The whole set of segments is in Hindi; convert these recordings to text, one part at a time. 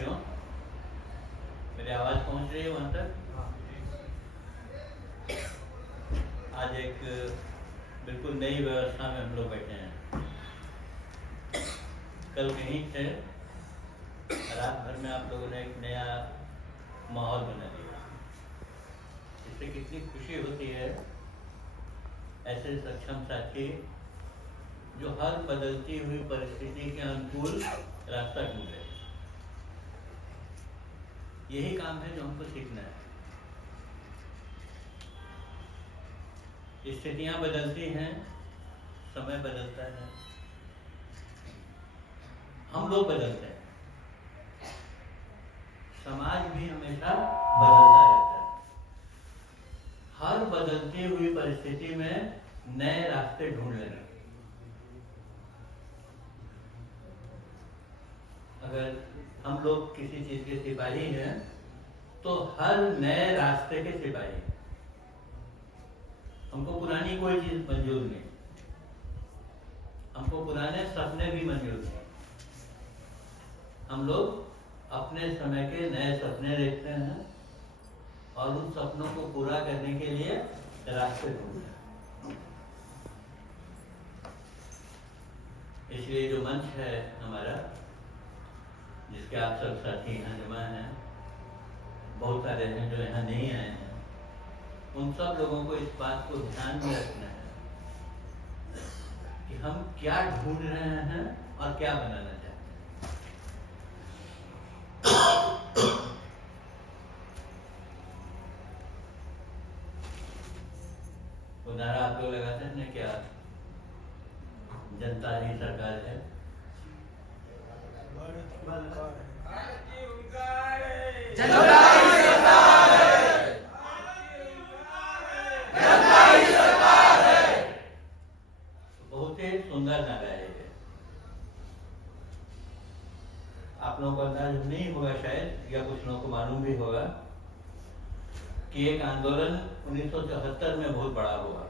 साथियों, मेरी आवाज़ पहुंच रही है वहाँ तक? आज एक बिल्कुल नई व्यवस्था में हम लोग बैठे हैं। कल कहीं थे, रात भर में आप लोगों ने एक नया माहौल बना दिया। इससे कितनी खुशी होती है ऐसे सक्षम साथी जो हर बदलती हुई परिस्थिति के अनुकूल रास्ता ढूंढ रहे हैं। यही काम है जो हमको सीखना है। स्थितियां बदलती हैं, समय बदलता है, हम लोग बदलते हैं, समाज भी हमेशा बदलता रहता है। हर बदलती हुई परिस्थिति में नए रास्ते ढूंढ लेना। अगर हम लोग किसी चीज के सिपाही हैं तो हर नए रास्ते के सिपाही हैं। हमको पुरानी कोई चीज मंजूर नहीं, हमको पुराने सपने भी मंजूर नहीं। हम लोग अपने समय के नए सपने देखते हैं और उन सपनों को पूरा करने के लिए रास्ते ढूंढते हैं। इसलिए जो मंच है हमारा, जिसके आप सब साथी यहाँ जमा हैं, बहुत सारे हैं जो यहाँ नहीं आए हैं, उन सब लोगों को इस बात को ध्यान में रखना है कि हम क्या ढूंढ रहे हैं और क्या बनाना चाहते हैं। वो नारा आप लोग लगाते हैं ना, क्या जनता ही सरकार है। बहुत ही सुंदर नारा है। आप लोगों को अंदाज नहीं होगा शायद, या कुछ लोगों को मालूम भी होगा कि एक आंदोलन 1974 में बहुत बड़ा हुआ।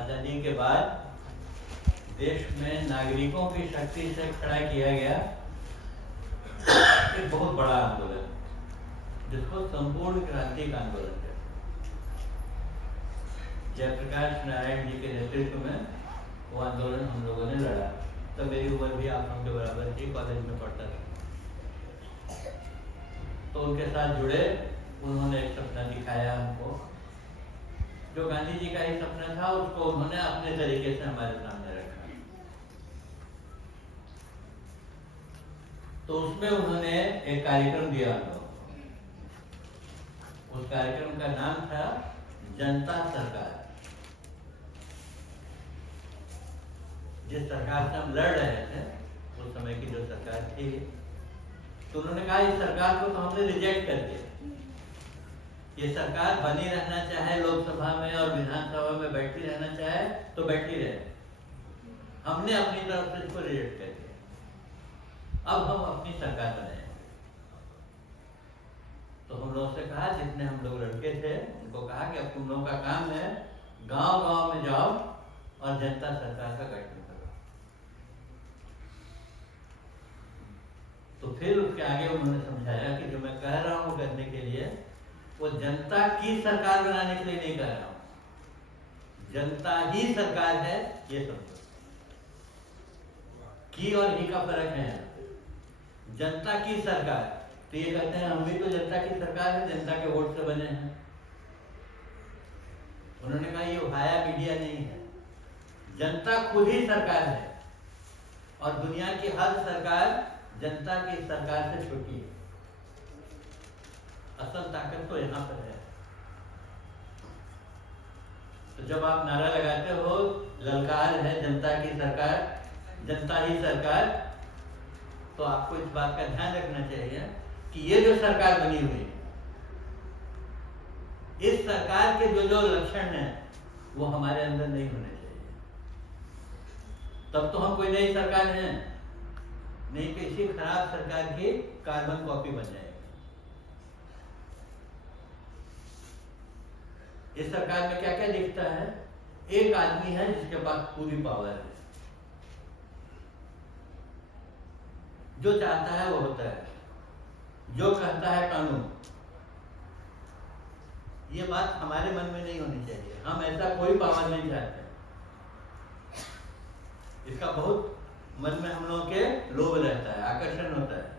आजादी के बाद देश में नागरिकों की शक्ति से खड़ा किया गया एक बहुत बड़ा आंदोलन, जिसको संपूर्ण क्रांति का आंदोलन है। जयप्रकाश नारायण जी के नेतृत्व में वो आंदोलन हम लोगों ने लड़ा। तब मेरी उम्र भी आप लोगों के बराबर थी, कॉलेज में पढ़ता था। तो उनके साथ जुड़े, उन्होंने एक सपना दिखाया हमको, जो गांधी जी का ही सपना था। उसको उन्होंने अपने तरीके से हमारे सामने रखा। तो उसमें उन्होंने एक कार्यक्रम दिया हमको। उस कार्यक्रम का नाम था जनता सरकार। जिस सरकार से हम लड़ रहे थे, उस समय की जो सरकार थी, तो उन्होंने कहा इस सरकार को तो हमने रिजेक्ट कर दिया। ये सरकार बनी रहना चाहे लोकसभा में और विधानसभा में बैठी रहना चाहे तो बैठी रहे, हमने अपनी तरफ से इसको रिजेक्ट कर दिया। अब हम अपनी सरकार बनाएंगे। तो हम लोगों से कहा, जितने हम लोग लड़के थे, उनको कहा कि अब तुम लोगों का काम है गांव-गांव में जाओ और जनता सरकार का गठन करो। तो फिर उसके आगे उन्होंने समझाया कि जो मैं कह रहा हूँ करने के लिए, वो जनता की सरकार बनाने के लिए नहीं कह रहा हूँ। जनता ही सरकार है, ये समझो। की और ही का फर्क है। जनता की सरकार, तो ये कहते हैं हम भी तो जनता की सरकार है, जनता के वोट से बने हैं। उन्होंने कहा ये वाया मीडिया नहीं है, जनता खुद ही सरकार है और दुनिया की हर सरकार जनता की सरकार से छोटी है। असल ताकत तो यहाँ पर है। तो जब आप नारा लगाते हो, ललकार है जनता की सरकार, जनता ही सरकार, तो आपको इस बात का ध्यान रखना चाहिए कि ये जो सरकार बनी हुई है, इस सरकार के जो जो लक्षण हैं वो हमारे अंदर नहीं होने चाहिए। तब तो हम कोई नई सरकार हैं, नहीं किसी खराब सरकार की कार्बन कॉपी बन जाएगी। इस सरकार में क्या क्या दिखता है? एक आदमी है जिसके पास पूरी पावर है, जो चाहता है वो होता है, जो कहता है कानून। ये बात हमारे मन में नहीं होनी चाहिए। हम ऐसा कोई पावर नहीं चाहते। इसका बहुत मन में हम लोगों के लोभ रहता है, आकर्षण होता है।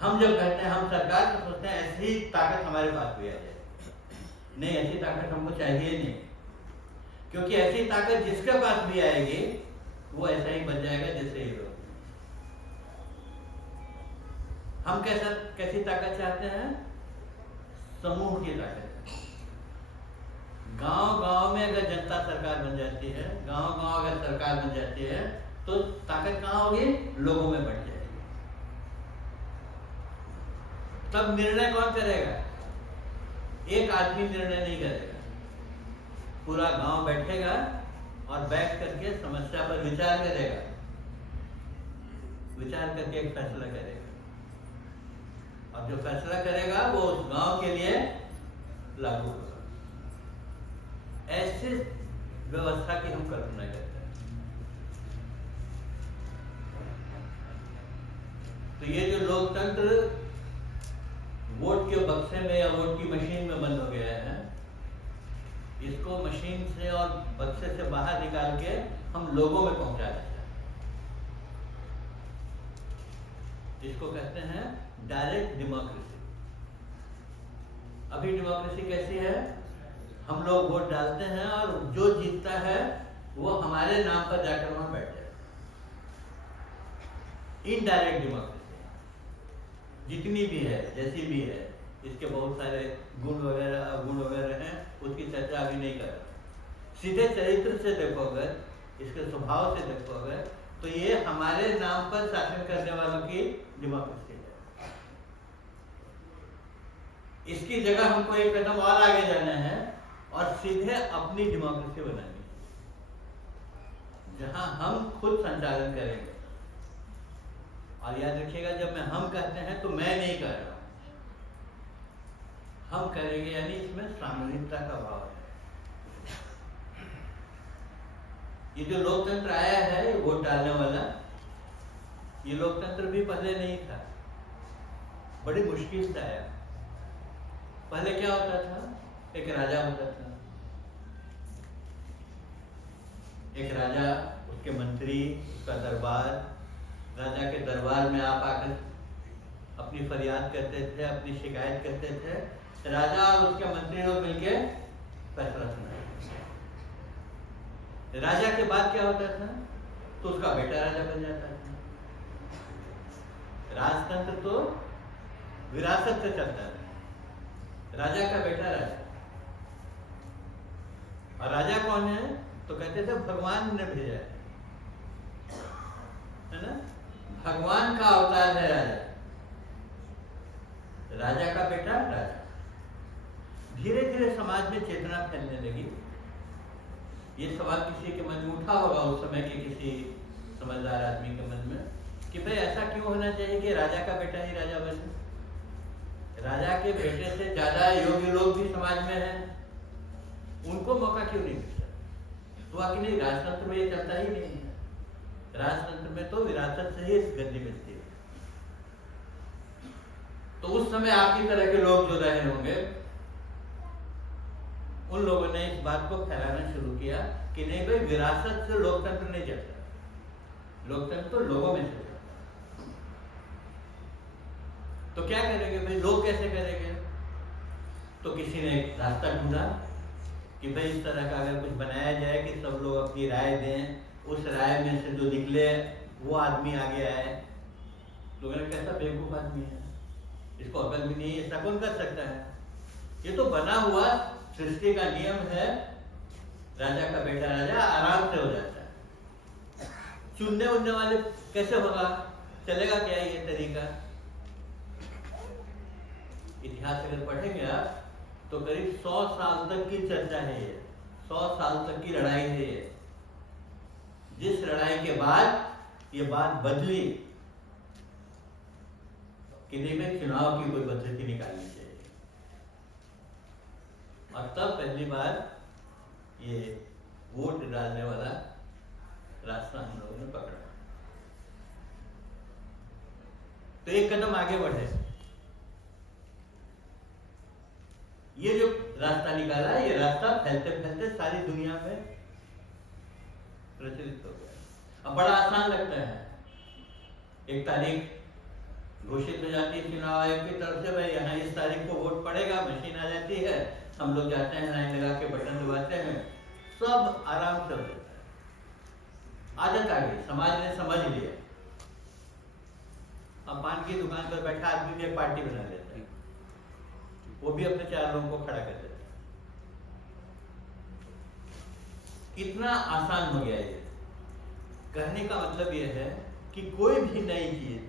हम जब कहते हैं, हम सरकार को सोचते हैं ऐसी ताकत हमारे पास भी आ जाए। नहीं, ऐसी ताकत हमको चाहिए नहीं, क्योंकि ऐसी ताकत जिसके पास भी आएगी वो ऐसा ही बन जाएगा जैसे ये लोग। हम कैसी ताकत चाहते हैं? समूह की ताकत। गांव-गांव में अगर जनता सरकार बन जाती है, गांव-गांव अगर सरकार बन जाती है, तो ताकत कहाँ होगी? लोगों में बढ़ जाएगी। तब निर्णय कौन करेगा? एक आदमी निर्णय नहीं करेगा, पूरा गांव बैठेगा और बैठ करके समस्या पर विचार करेगा, विचार करके एक फैसला करेगा, और जो फैसला करेगा वो उस गांव के लिए लागू होगा। ऐसी व्यवस्था की हम कल्पना करते हैं। तो ये जो लोकतंत्र वोट के बक्से में या वोट की मशीन में बंद हो गया है, इसको मशीन से और बक्से से बाहर निकाल के हम लोगों में पहुंचा देते हैं। इसको कहते हैं डायरेक्ट डेमोक्रेसी। अभी डेमोक्रेसी कैसी है? हम लोग वोट डालते हैं और जो जीतता है वो हमारे नाम पर जाकर वहां बैठ जाए। इनडायरेक्ट डेमोक्रेसी जितनी भी है, जैसी भी है, इसके बहुत सारे गुण वगैरह अवगुण वगैरह हैं, उसकी चर्चा अभी नहीं कर रहे। सीधे चरित्र से देखो, अगर इसके स्वभाव से देखो अगर, तो ये हमारे नाम पर शासन करने वालों की डेमोक्रेसी है। इसकी जगह हमको एक कदम और आगे जाना है और सीधे अपनी डेमोक्रेसी बनानी है, जहां हम खुद संचालन करेंगे। और याद रखिएगा, जब मैं हम कहते हैं तो मैं नहीं कह रहा हूं, हम करेंगे, यानी इसमें सामूहिकता का भाव है। ये जो लोकतंत्र आया है, वोट डालने वाला, ये लोकतंत्र भी पहले नहीं था, बड़ी मुश्किल से आया। पहले क्या होता था? एक राजा होता था, एक राजा, उसके मंत्री, उसका दरबार। राजा के दरबार में आप आकर अपनी फरियाद करते थे, अपनी शिकायत करते थे। राजा और उसके मंत्री लोग मिलके फैसला सुनाते। राजा के बाद क्या होता था? तो उसका बेटा राजा बन जाता था। राजतंत्र तो विरासत से चलता था, राजा का बेटा राजा। और राजा कौन है? तो कहते थे भगवान ने भेजा है ना, भगवान का अवतार है राजा। राजा का बेटा राजा। धीरे धीरे समाज में चेतना फैलने लगी। ये सवाल किसी के मन में उठा होगा उस समय के किसी समझदार आदमी के मन में, कि भाई ऐसा क्यों होना चाहिए कि राजा का बेटा ही राजा बने? राजा के बेटे से ज्यादा योग्य लोग भी समाज में हैं, उनको मौका क्यों नहीं मिलता? तो आखिर नहीं, राजतंत्र में ये चलता ही नहीं है। राजतंत्र में तो विरासत से ही गद्दी मिलती है। तो उस समय आपकी तरह के लोग जो रहे होंगे, उन लोगों ने इस बात को फैलाना शुरू किया कि नहीं भाई, विरासत से लोकतंत्र नहीं चलता, लोकतंत्र तो लोगों में चलता। तो क्या करेंगे भाई, लोग कैसे करेंगे? तो किसी ने एक रास्ता ढूंढा कि भाई इस तरह का अगर कुछ बनाया जाए कि सब लोग अपनी राय दें, उस राय में से जो निकले वो आदमी आगे आए। लोगों ने कैसा बेवकूफ आदमी है, इसको अकल भी नहीं, ऐसा कौन कर सकता है? ये तो बना हुआ सृष्टि का नियम है, राजा का बेटा राजा आराम से हो जाता है। चुनने उनने वाले कैसे होगा, चलेगा क्या ये तरीका? इतिहास अगर पढ़ेंगे आप तो करीब 100 साल तक की चर्चा है ये, 100 साल तक की लड़ाई है ये, जिस लड़ाई के बाद ये बात बदली कि नहीं में चुनाव की कोई पद्धति निकालनी चाहिए। और तब पहली बार ये वोट डालने वाला रास्ता हम लोगों ने पकड़ा। तो एक कदम आगे बढ़े। ये जो रास्ता निकाला है, ये रास्ता फैलते फैलते सारी दुनिया में प्रचलित हो गया। अब बड़ा आसान लगता है, एक तारीख घोषित हो जाती है चुनाव आयोग की तरफ से, भाई यहाँ इस तारीख को वोट पड़ेगा, मशीन आ जाती है, हम लोग जाते हैं, लाइन लगा के बटन दबाते हैं, सब आराम से हो जाता है। आदत आ गई, समाज ने समझ लिया। अब पान की दुकान पर बैठा आदमी भी एक पार्टी बना लेता है, वो भी अपने 4 लोगों को खड़ा कर देता है। इतना आसान हो गया ये। कहने का मतलब ये है कि कोई भी नई चीज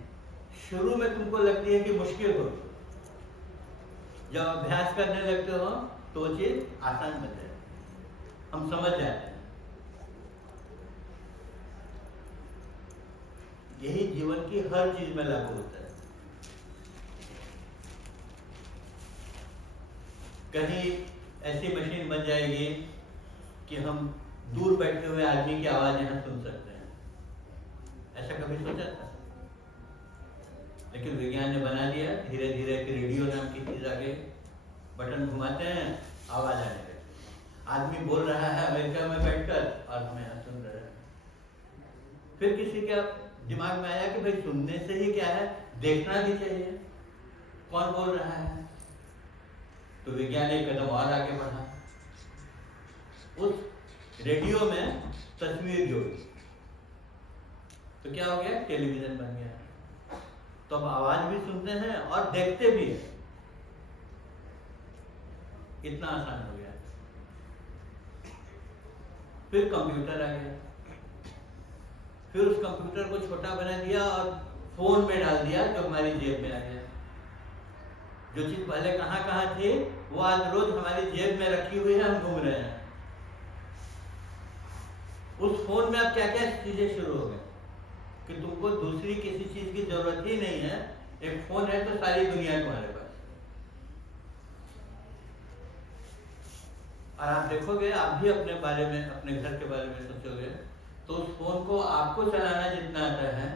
शुरू में तुमको लगती है कि मुश्किल हो, जब अभ्यास करने लगते हो तो वो चीज आसान बन जाती है, हम समझ जाते हैं। यही जीवन की हर चीज में लागू होता है। कहीं ऐसी मशीन बन जाएगी कि हम दूर बैठे हुए आदमी की आवाज यहां सुन सकते हैं, ऐसा कभी सोचा था? लेकिन विज्ञान ने बना दिया, धीरे धीरे रेडियो नाम की चीज आ गई, बटन घुमाते हैं, आवाज आने लगी, आदमी बोल रहा है अमेरिका में बैठकर और हम यहाँ सुन रहे हैं। फिर किसी के दिमाग में आया कि भाई सुनने से ही क्या है, देखना भी चाहिए कौन बोल रहा है। तो विज्ञान एक कदम और आगे बढ़ा, उस रेडियो में तस्वीर जोड़ी, तो क्या हो गया, टेलीविजन बन गया। तो अब आवाज भी सुनते हैं और देखते भी हैं, इतना आसान हो गया। फिर कंप्यूटर आ गया, फिर उस कंप्यूटर को छोटा बना दिया और फोन में डाल दिया, जो हमारी जेब में आ गया। जो चीज पहले कहां कहां थी वो आज रोज हमारी जेब में रखी हुई है, हम घूम रहे हैं। उस फोन में अब क्या क्या चीजें शुरू हो गई कि तुमको दूसरी किसी चीज की जरूरत ही नहीं है, एक फोन है तो सारी दुनिया तुम्हारे पास। और आप देखोगे, आप भी अपने बारे में, अपने घर के बारे में सोचोगे तो उस फोन को आपको चलाना जितना आता है,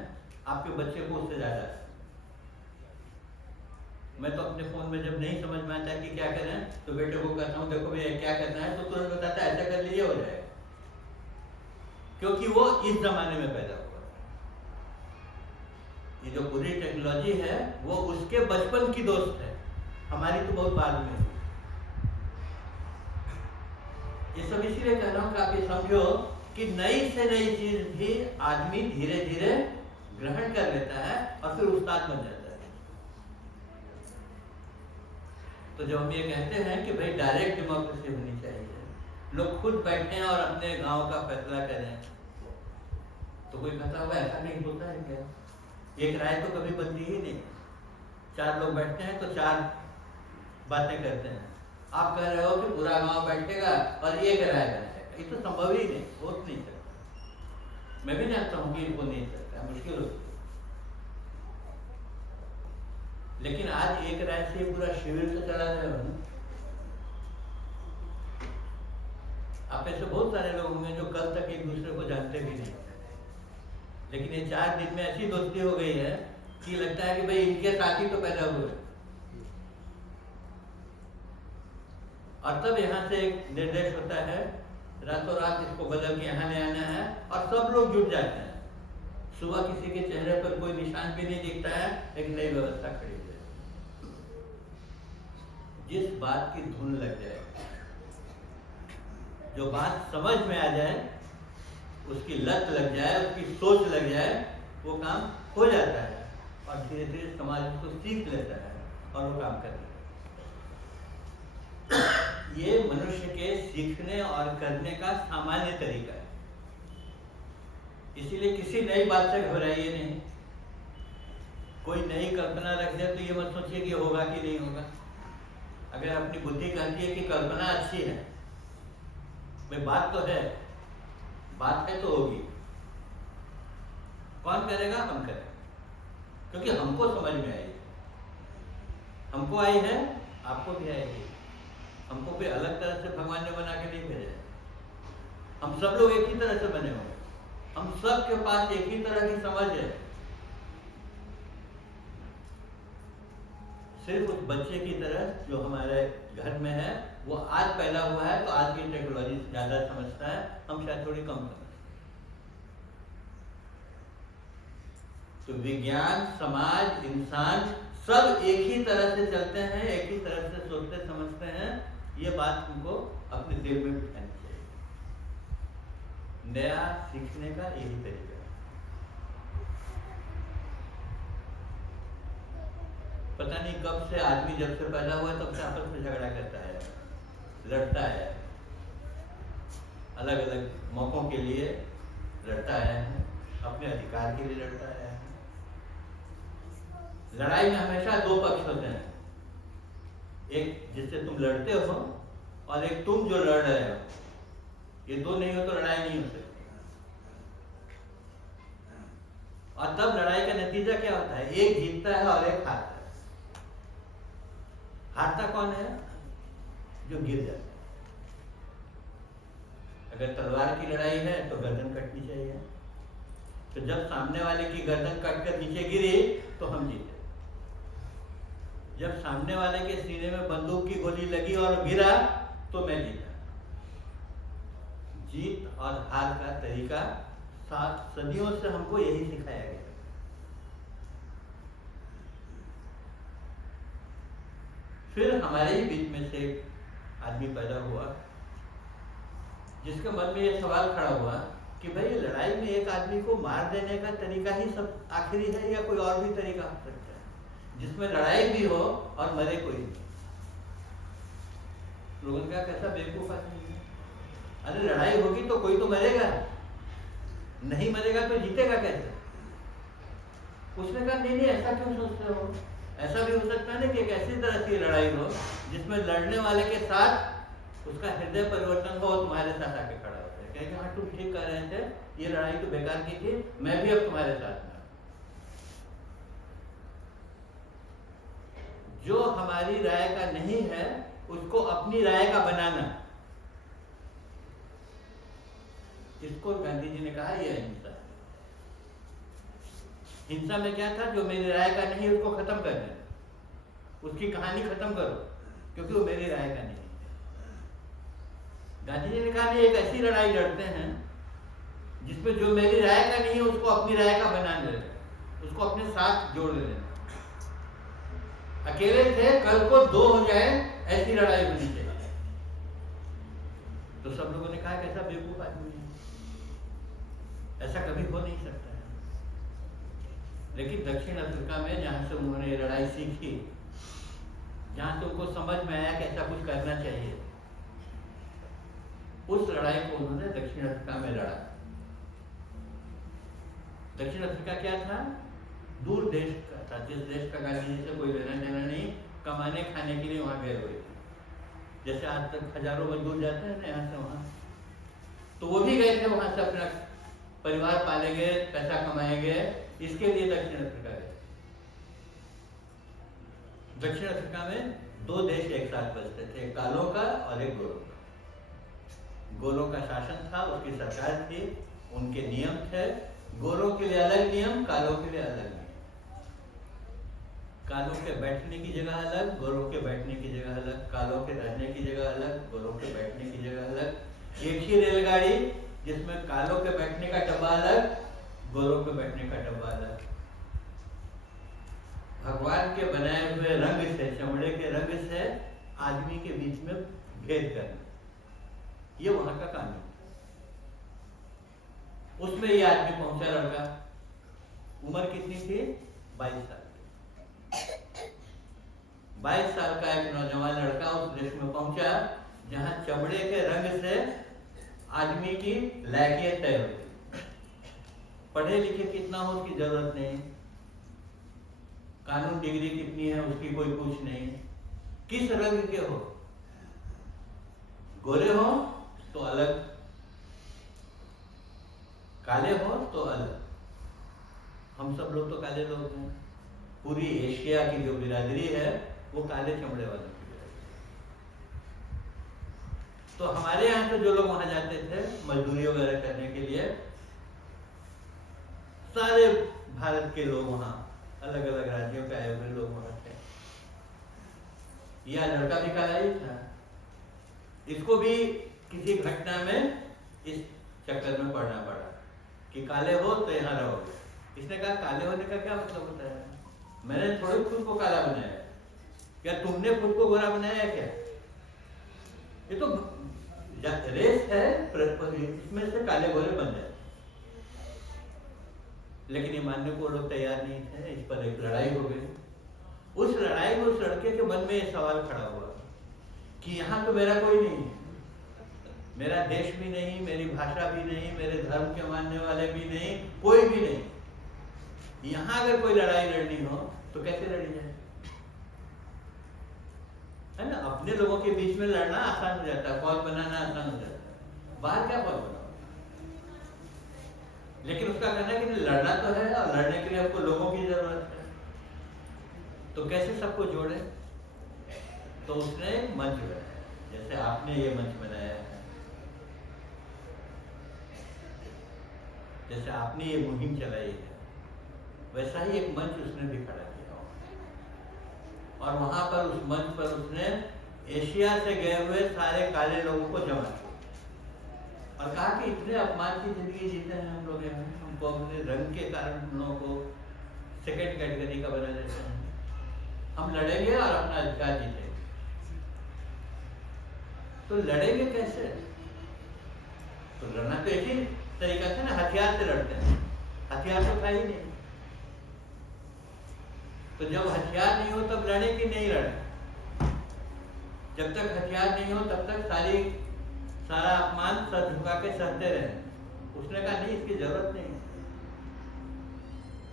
आपके बच्चे को उससे ज्यादा है। मैं तो अपने फोन में जब नहीं समझ में आता कि क्या करें तो बेटे को कहता हूँ, देखो भैया क्या करना है, तो तुरंत बताता है ऐसा कर लीजिए, हो जाएगा, क्योंकि वो इस जमाने में पैदा हुआ। ये जो पूरी टेक्नोलॉजी है वो उसके बचपन की दोस्त है, हमारी तो बहुत बाद में। ये सब इसीलिए कह रहा हूँ कि आप ये समझो कि नई से नई चीज भी आदमी धीरे धीरे ग्रहण कर लेता है और फिर उस्ताद बन जाता है। तो जब हम ये कहते हैं कि भाई डायरेक्ट डेमोक्रेसी होनी चाहिए, लोग खुद बैठे और अपने गांव का फैसला करें, तो कोई कहता होगा ऐसा नहीं होता है क्या? एक राय तो कभी बनती ही नहीं, 4 लोग बैठते हैं तो 4 बातें करते हैं। आप कह रहे हो कि पूरा गांव बैठेगा और एक राय बनाएगा, ये तो संभव ही नहीं, हो नहीं सकता। मैं भी जानता हूँ कि इनको नहीं सकता, मुश्किल होती है। लेकिन आज एक राय से पूरा शिविर तो चला जाएगा। आप ऐसे बहुत सारे लोग होंगे जो कल तक एक दूसरे को जानते भी नहीं, लेकिन ये 4 दिन में ऐसी दोस्ती हो गई है कि लगता है कि भाई इनके साथ ही तो पैदा हुए। और तब यहाँ से एक निर्देश होता है, रातों रात इसको बदल के यहाँ ले आना है, और सब लोग जुट जाते हैं। सुबह किसी के चेहरे पर कोई निशान भी नहीं दिखता है, एक नई व्यवस्था खड़ी हो जाए। जिस बात की धुन लग जाए, जो बात समझ में आ जाए, उसकी लत लग जाए, उसकी सोच लग जाए, वो काम हो जाता है और धीरे धीरे समाज उसको सीख लेता है और वो काम करता है। ये मनुष्य के सीखने और करने का सामान्य तरीका है। इसीलिए किसी नई बात से घबराइए नहीं। कोई नई कल्पना रख दे तो ये मत सोचिए कि होगा कि नहीं होगा। अगर अपनी बुद्धि कहती है कि कल्पना अच्छी है, भाई बात तो है, बात है तो होगी। कौन करेगा? हम करेंगे, क्योंकि हमको समझ में आएगी। हमको आई है, आपको भी आएगी। हमको कोई अलग तरह से भगवान ने बना के नहीं भेजा। हम सब लोग एक ही तरह से बने हुए, हम सब के पास एक ही तरह की समझ है। सिर्फ उस बच्चे की तरह जो हमारे घर में है, वो आज पैदा हुआ है तो आज की टेक्नोलॉजी ज़्यादा समझता है, हम शायद थोड़ी कम समझते हैं। तो विज्ञान, समाज, इंसान सब एक ही तरह से चलते हैं, एक ही तरह से सोचते समझते हैं। ये बात तुमको अपने दिल में बिठानी चाहिए। नया सीखने का यही तरीका है। पता नहीं कब से आदमी जब से पैदा हुआ तब से आपस में झगड़ा करता है, लड़ता है, अलग अलग मौकों के लिए लड़ता है, अपने अधिकार के लिए लड़ता है। लड़ाई में हमेशा दो पक्ष होते हैं, एक जिससे तुम लड़ते हो और एक तुम जो लड़ रहे हो। ये दो नहीं हो तो लड़ाई नहीं हो सकती। और तब लड़ाई का नतीजा क्या होता है? एक जीतता है और एक हारता है। हारता कौन है? जो गिर जाता है। अगर तलवार की लड़ाई है तो गर्दन कटनी चाहिए, तो जब सामने वाले की गर्दन कटकर नीचे गिरी तो हम जीते। जब सामने वाले के सीने में बंदूक की गोली लगी और गिरा तो मैं जीता। जीत और हार का तरीका 7 सदियों से हमको यही सिखाया गया। फिर हमारे ही बीच में से एक आदमी पैदा हुआ जिसके मन में ये सवाल खड़ा हुआ कि भाई लड़ाई में एक आदमी को मार देने का तरीका ही सब आखिरी है या कोई और भी तरीका हो सकता है जिसमें लड़ाई भी हो और मरे कोई नहीं? लोगों का कैसा बेवकूफ आदमी है। अरे लड़ाई होगी तो कोई तो मरेगा, नहीं मरेगा तो जीतेगा कैसे? उसने कहा नहीं नहीं, ऐसा क्यों सोचते हो? ऐसा भी हो सकता है ना कि एक ऐसी तरह की लड़ाई हो जिसमें लड़ने वाले के साथ उसका हृदय परिवर्तन हो और तुम्हारे साथ आके खड़ा होता है, कहेगा हाँ तुम ठीक कर रहे थे, ये लड़ाई तो बेकार की थी, मैं भी अब तुम्हारे साथ में। जो हमारी राय का नहीं है उसको अपनी राय का बनाना, इसको गांधी जी ने कहा यह अहिंसा। हिंसा में क्या था? जो मेरी राय का नहीं उसको खत्म कर देना, उसकी कहानी खत्म करो क्योंकि वो मेरी राय का नहीं। गांधी जी ने कहा नहीं, एक ऐसी लड़ाई लड़ते हैं जिसमें जो मेरी राय का नहीं है उसको अपनी राय का बना लेना, उसको अपने साथ जोड़ लेना। अकेले थे, कल को 2 हो जाए, ऐसी लड़ाई होनी चाहिए। तो सब लोगों ने कहा कैसा बेवकूफ आदमी है, ऐसा कभी हो नहीं सकता है। लेकिन दक्षिण अफ्रीका में जहां से उन्होंने लड़ाई सीखी, जहां से उनको समझ में आया कि ऐसा कुछ करना चाहिए, उस लड़ाई को उन्होंने दक्षिण अफ्रीका में लड़ा। दक्षिण अफ्रीका क्या था? दूर देश का था, जिस देश का गांधी जी से कोई लेना देना नहीं, कमाने खाने के लिए वहां गए हुए थे। जैसे आज तक हजारों मजदूर जाते हैं ना यहाँ से वहां, तो वो भी गए थे वहां से अपना परिवार पालेंगे, पैसा कमाएंगे, इसके लिए दक्षिण अफ्रीका गए। दक्षिण अफ्रीका में 2 देश एक साथ बसते थे, कालों का और एक गोरों का। गोरों का शासन था, उसकी सरकार थी, उनके नियम थे। गोरों के लिए अलग नियम, कालों के लिए अलग नियम। कालों के बैठने की जगह अलग, गोरों के बैठने की जगह अलग, कालों के रहने की जगह अलग, गोरों के बैठने की जगह अलग। एक ही रेलगाड़ी जिसमें कालों के बैठने का डब्बा अलग, गोरों के बैठने का डब्बा अलग। भगवान के बनाए हुए रंग से, चमड़े के रंग से आदमी के बीच में भेद करना, ये वहां का कानून। उसमें ये आदमी पहुंचा, लड़का, उम्र कितनी थी? 22 साल। 22 साल का एक नौजवान लड़का उस देश में पहुंचा जहां चमड़े के रंग से आदमी की लायकियत तय होती। पढ़े लिखे कितना हो उसकी जरूरत नहीं, कानून डिग्री कितनी है उसकी कोई पूछ नहीं, किस रंग के हो, गोरे हो तो अलग, काले हो तो अलग। हम सब लोग तो काले लोग हैं, पूरी एशिया की जो बिरादरी है वो काले चमड़े वालों की बिरादरी। तो हमारे यहाँ से जो लोग वहां जाते थे मजदूरी वगैरह करने के लिए, सारे भारत के लोग वहां, अलग अलग राज्यों के आए हुए लोग वहां थे। यह लड़का भी काला ही था, इसको भी किसी घटना में इस चक्कर में पड़ना पड़ा कि काले हो तो यहाँ रहोगे। इसने कहा काले होने का क्या मतलब होता है, मैंने थोड़ी खुद को काला बनाया, क्या तुमने खुद को गोरा बनाया क्या? ये तो रेस है, इसमें से काले गोरे बन जाए। लेकिन ये मानने को लोग तैयार नहीं थे। इस पर एक लड़ाई हो गई। उस लड़ाई में उस लड़के के मन में ये सवाल खड़ा हुआ कि यहाँ तो मेरा कोई नहीं है, मेरा देश भी नहीं, मेरी भाषा भी नहीं, मेरे धर्म के मानने वाले भी नहीं, कोई भी नहीं। यहाँ अगर कोई लड़ाई लड़नी हो तो कैसे लड़ी जाए, है ना? अपने लोगों के बीच में लड़ना आसान हो जाता है, फौज बनाना आसान हो जाता है, बाहर क्या फौज बनाओ। लेकिन उसका कहना है कि लड़ना तो है और लड़ने के लिए आपको लोगों की जरूरत है, तो कैसे सबको जोड़े? तो उसने मंच बनाया, जैसे आपने ये मंच बनाया है, जैसे आपने ये मुहिम चलाई है, वैसा ही एक मंच उसने भी खड़ा किया। और वहां पर उस मंच पर उसने एशिया से गए हुए सारे काले लोगों को जमा किया और कहा कि इतने अपमान की जिंदगी जीते हैं हम लोग, हमको अपने रंग के कारण हम लोगों को सेकेंड कैटेगरी का बना देते हैं, हम लड़ेंगे और अपना अधिकार जीतेंगे। तो लड़ेंगे कैसे? तो लड़ना तो एक ही तरीका से ना, हथियार से लड़ते हैं, हथियार तो था ही नहीं। तो जब हथियार नहीं हो तब लड़े कि नहीं लड़े? जब तक हथियार नहीं हो तब तक सारा अपमान सर झुका के सहते रहे। उसने कहा नहीं, इसकी जरूरत नहीं है।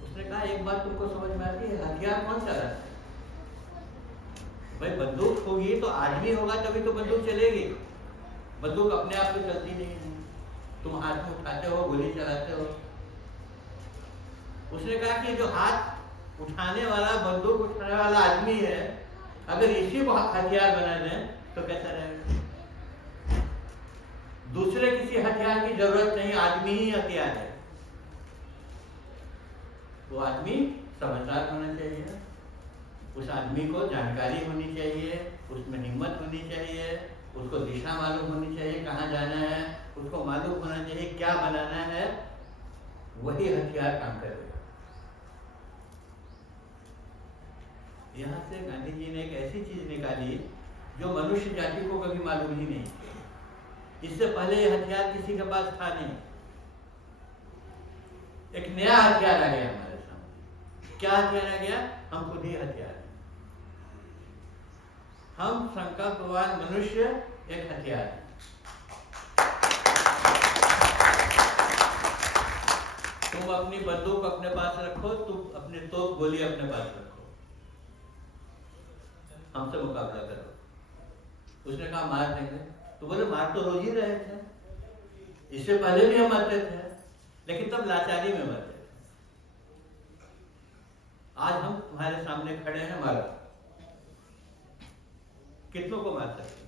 उसने कहा एक बात तुमको समझ में आती है, हथियार कौन चलाता है? भाई बंदूक होगी तो आदमी होगा तभी तो बंदूक चलेगी, बंदूक अपने आप तो चलती नहीं है, तुम हाथ में उठाते हो, गोली चलाते हो। उसने कहा कि जो हाथ उठाने वाला, बंदूक उठाने वाला आदमी है, अगर इसी को हथियार बना दें तो कैसा रहेगा? दूसरे किसी हथियार की जरूरत नहीं, आदमी ही हथियार है। वो आदमी समझदार होना चाहिए, उस आदमी को जानकारी होनी चाहिए, उसमें हिम्मत होनी चाहिए, उसको दिशा मालूम होनी चाहिए, कहाँ जाना है उसको मालूम होना चाहिए, क्या बनाना है, वही हथियार काम करेगा। यहाँ से गांधी जी ने एक ऐसी चीज निकाली जो मनुष्य जाति को कभी मालूम ही नहीं। इससे पहले ये हथियार किसी के पास था नहीं। एक नया हथियार आ गया हमारे सामने। क्या हथियार आ गया? हम खुद ही हथियार हैं। हम संकल्पवान मनुष्य एक हथियार है। तुम अपनी बंदूक अपने पास रखो, तुम अपनी तोप गोली अपने पास रखो, हमसे मुकाबला करो। उसने कहा मार देंगे। तो बोले मार तो रोज ही रहे थे, इससे पहले भी हम मरते थे, लेकिन तब लाचारी में मरते थे। आज हम तुम्हारे सामने खड़े हैं, मारो। कितनों को मार सकते हैं?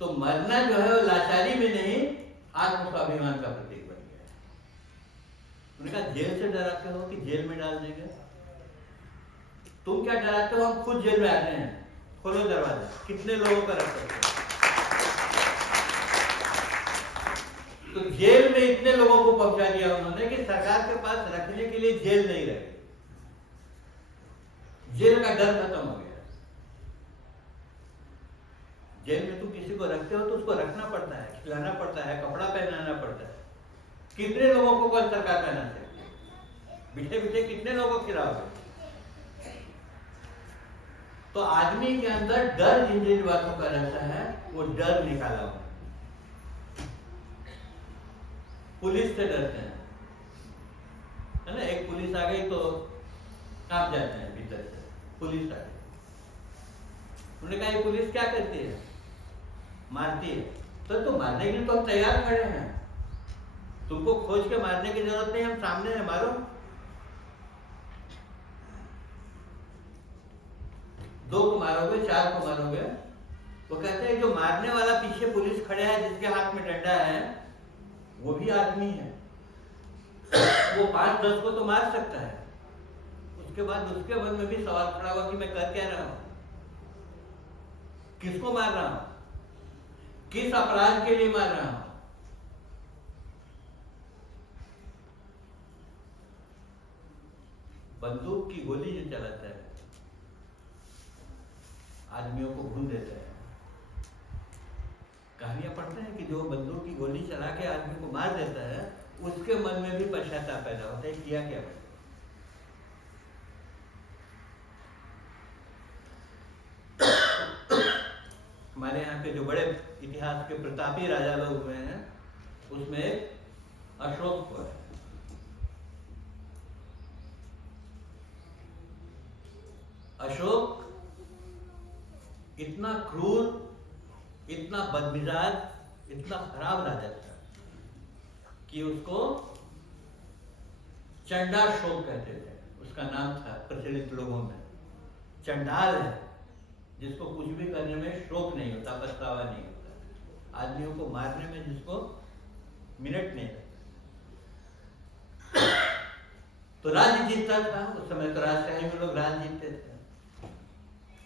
तो मरना जो है वो लाचारी में नहीं, आत्म स्वाभिमान का प्रतीक बन गया। उन्होंने कहा जेल से डराते हो कि जेल में डाल देंगे? तुम क्या डराते हो? हम खुद जेल में आते हैं, खोलो दरवाजा, कितने लोगों का रख सकते हो? तो जेल में इतने लोगों को पहुंचा दिया उन्होंने कि सरकार के पास रखने के लिए जेल नहीं रहे, जेल का डर खत्म हो गया। जेल में तुम किसी को रखते हो तो उसको रखना पड़ता है, खिलाना पड़ता है, कपड़ा पहनाना पड़ता है। कितने लोगों को कल सरकार पहना सकती है? बिठे बिठे कितने लोगों को खिलाओगे? तो आदमी के अंदर डर जिन जिन बातों का रहता है वो डर निकाला हो। पुलिस से डरते हैं, है ना? एक पुलिस आ गई तो कांप जाते हैं भीतर से, पुलिस आ गई। उन्होंने कहा ये पुलिस क्या करती है? मारती है। तो मारने के लिए तो हम तैयार खड़े हैं, तुमको खोज के मारने की जरूरत नहीं, हम सामने है, मारो। 2 को मारोगे, 4 को मारोगे। वो कहते हैं जो मारने वाला पीछे पुलिस खड़े है, जिसके हाथ में डंडा है, वो भी आदमी है। वो 5-10 को तो मार सकता है, उसके बाद उसके मन में भी सवाल खड़ा हुआ कि मैं कर क्या रहा हूं, किसको मार रहा हूं, किस अपराध के लिए मार रहा हूं। बंदूक की गोली जो चलाता है आदमियों को भून देता है। कहानियां पढ़ते हैं कि जो बंदूक की गोली चला के आदमी को मार देता है उसके मन में भी पश्चाताप पैदा होता है, किया क्या मैंने। हमारे यहाँ के जो बड़े इतिहास के प्रतापी राजा लोग हुए हैं उसमें अशोक हुआ है। अशोक इतना क्रूर, इतना बदमिजाज, इतना खराब राजा था कि उसको चंडाशोक कहते थे। उसका नाम था प्रचलित लोगों में। चंडाल है जिसको कुछ भी करने में शोक नहीं होता, पछतावा नहीं होता, आदमियों को मारने में जिसको मिनट नहीं लगता। तो राज्य जीतता था उस समय। तो राजशाही में लोग राज्य जीतते थे।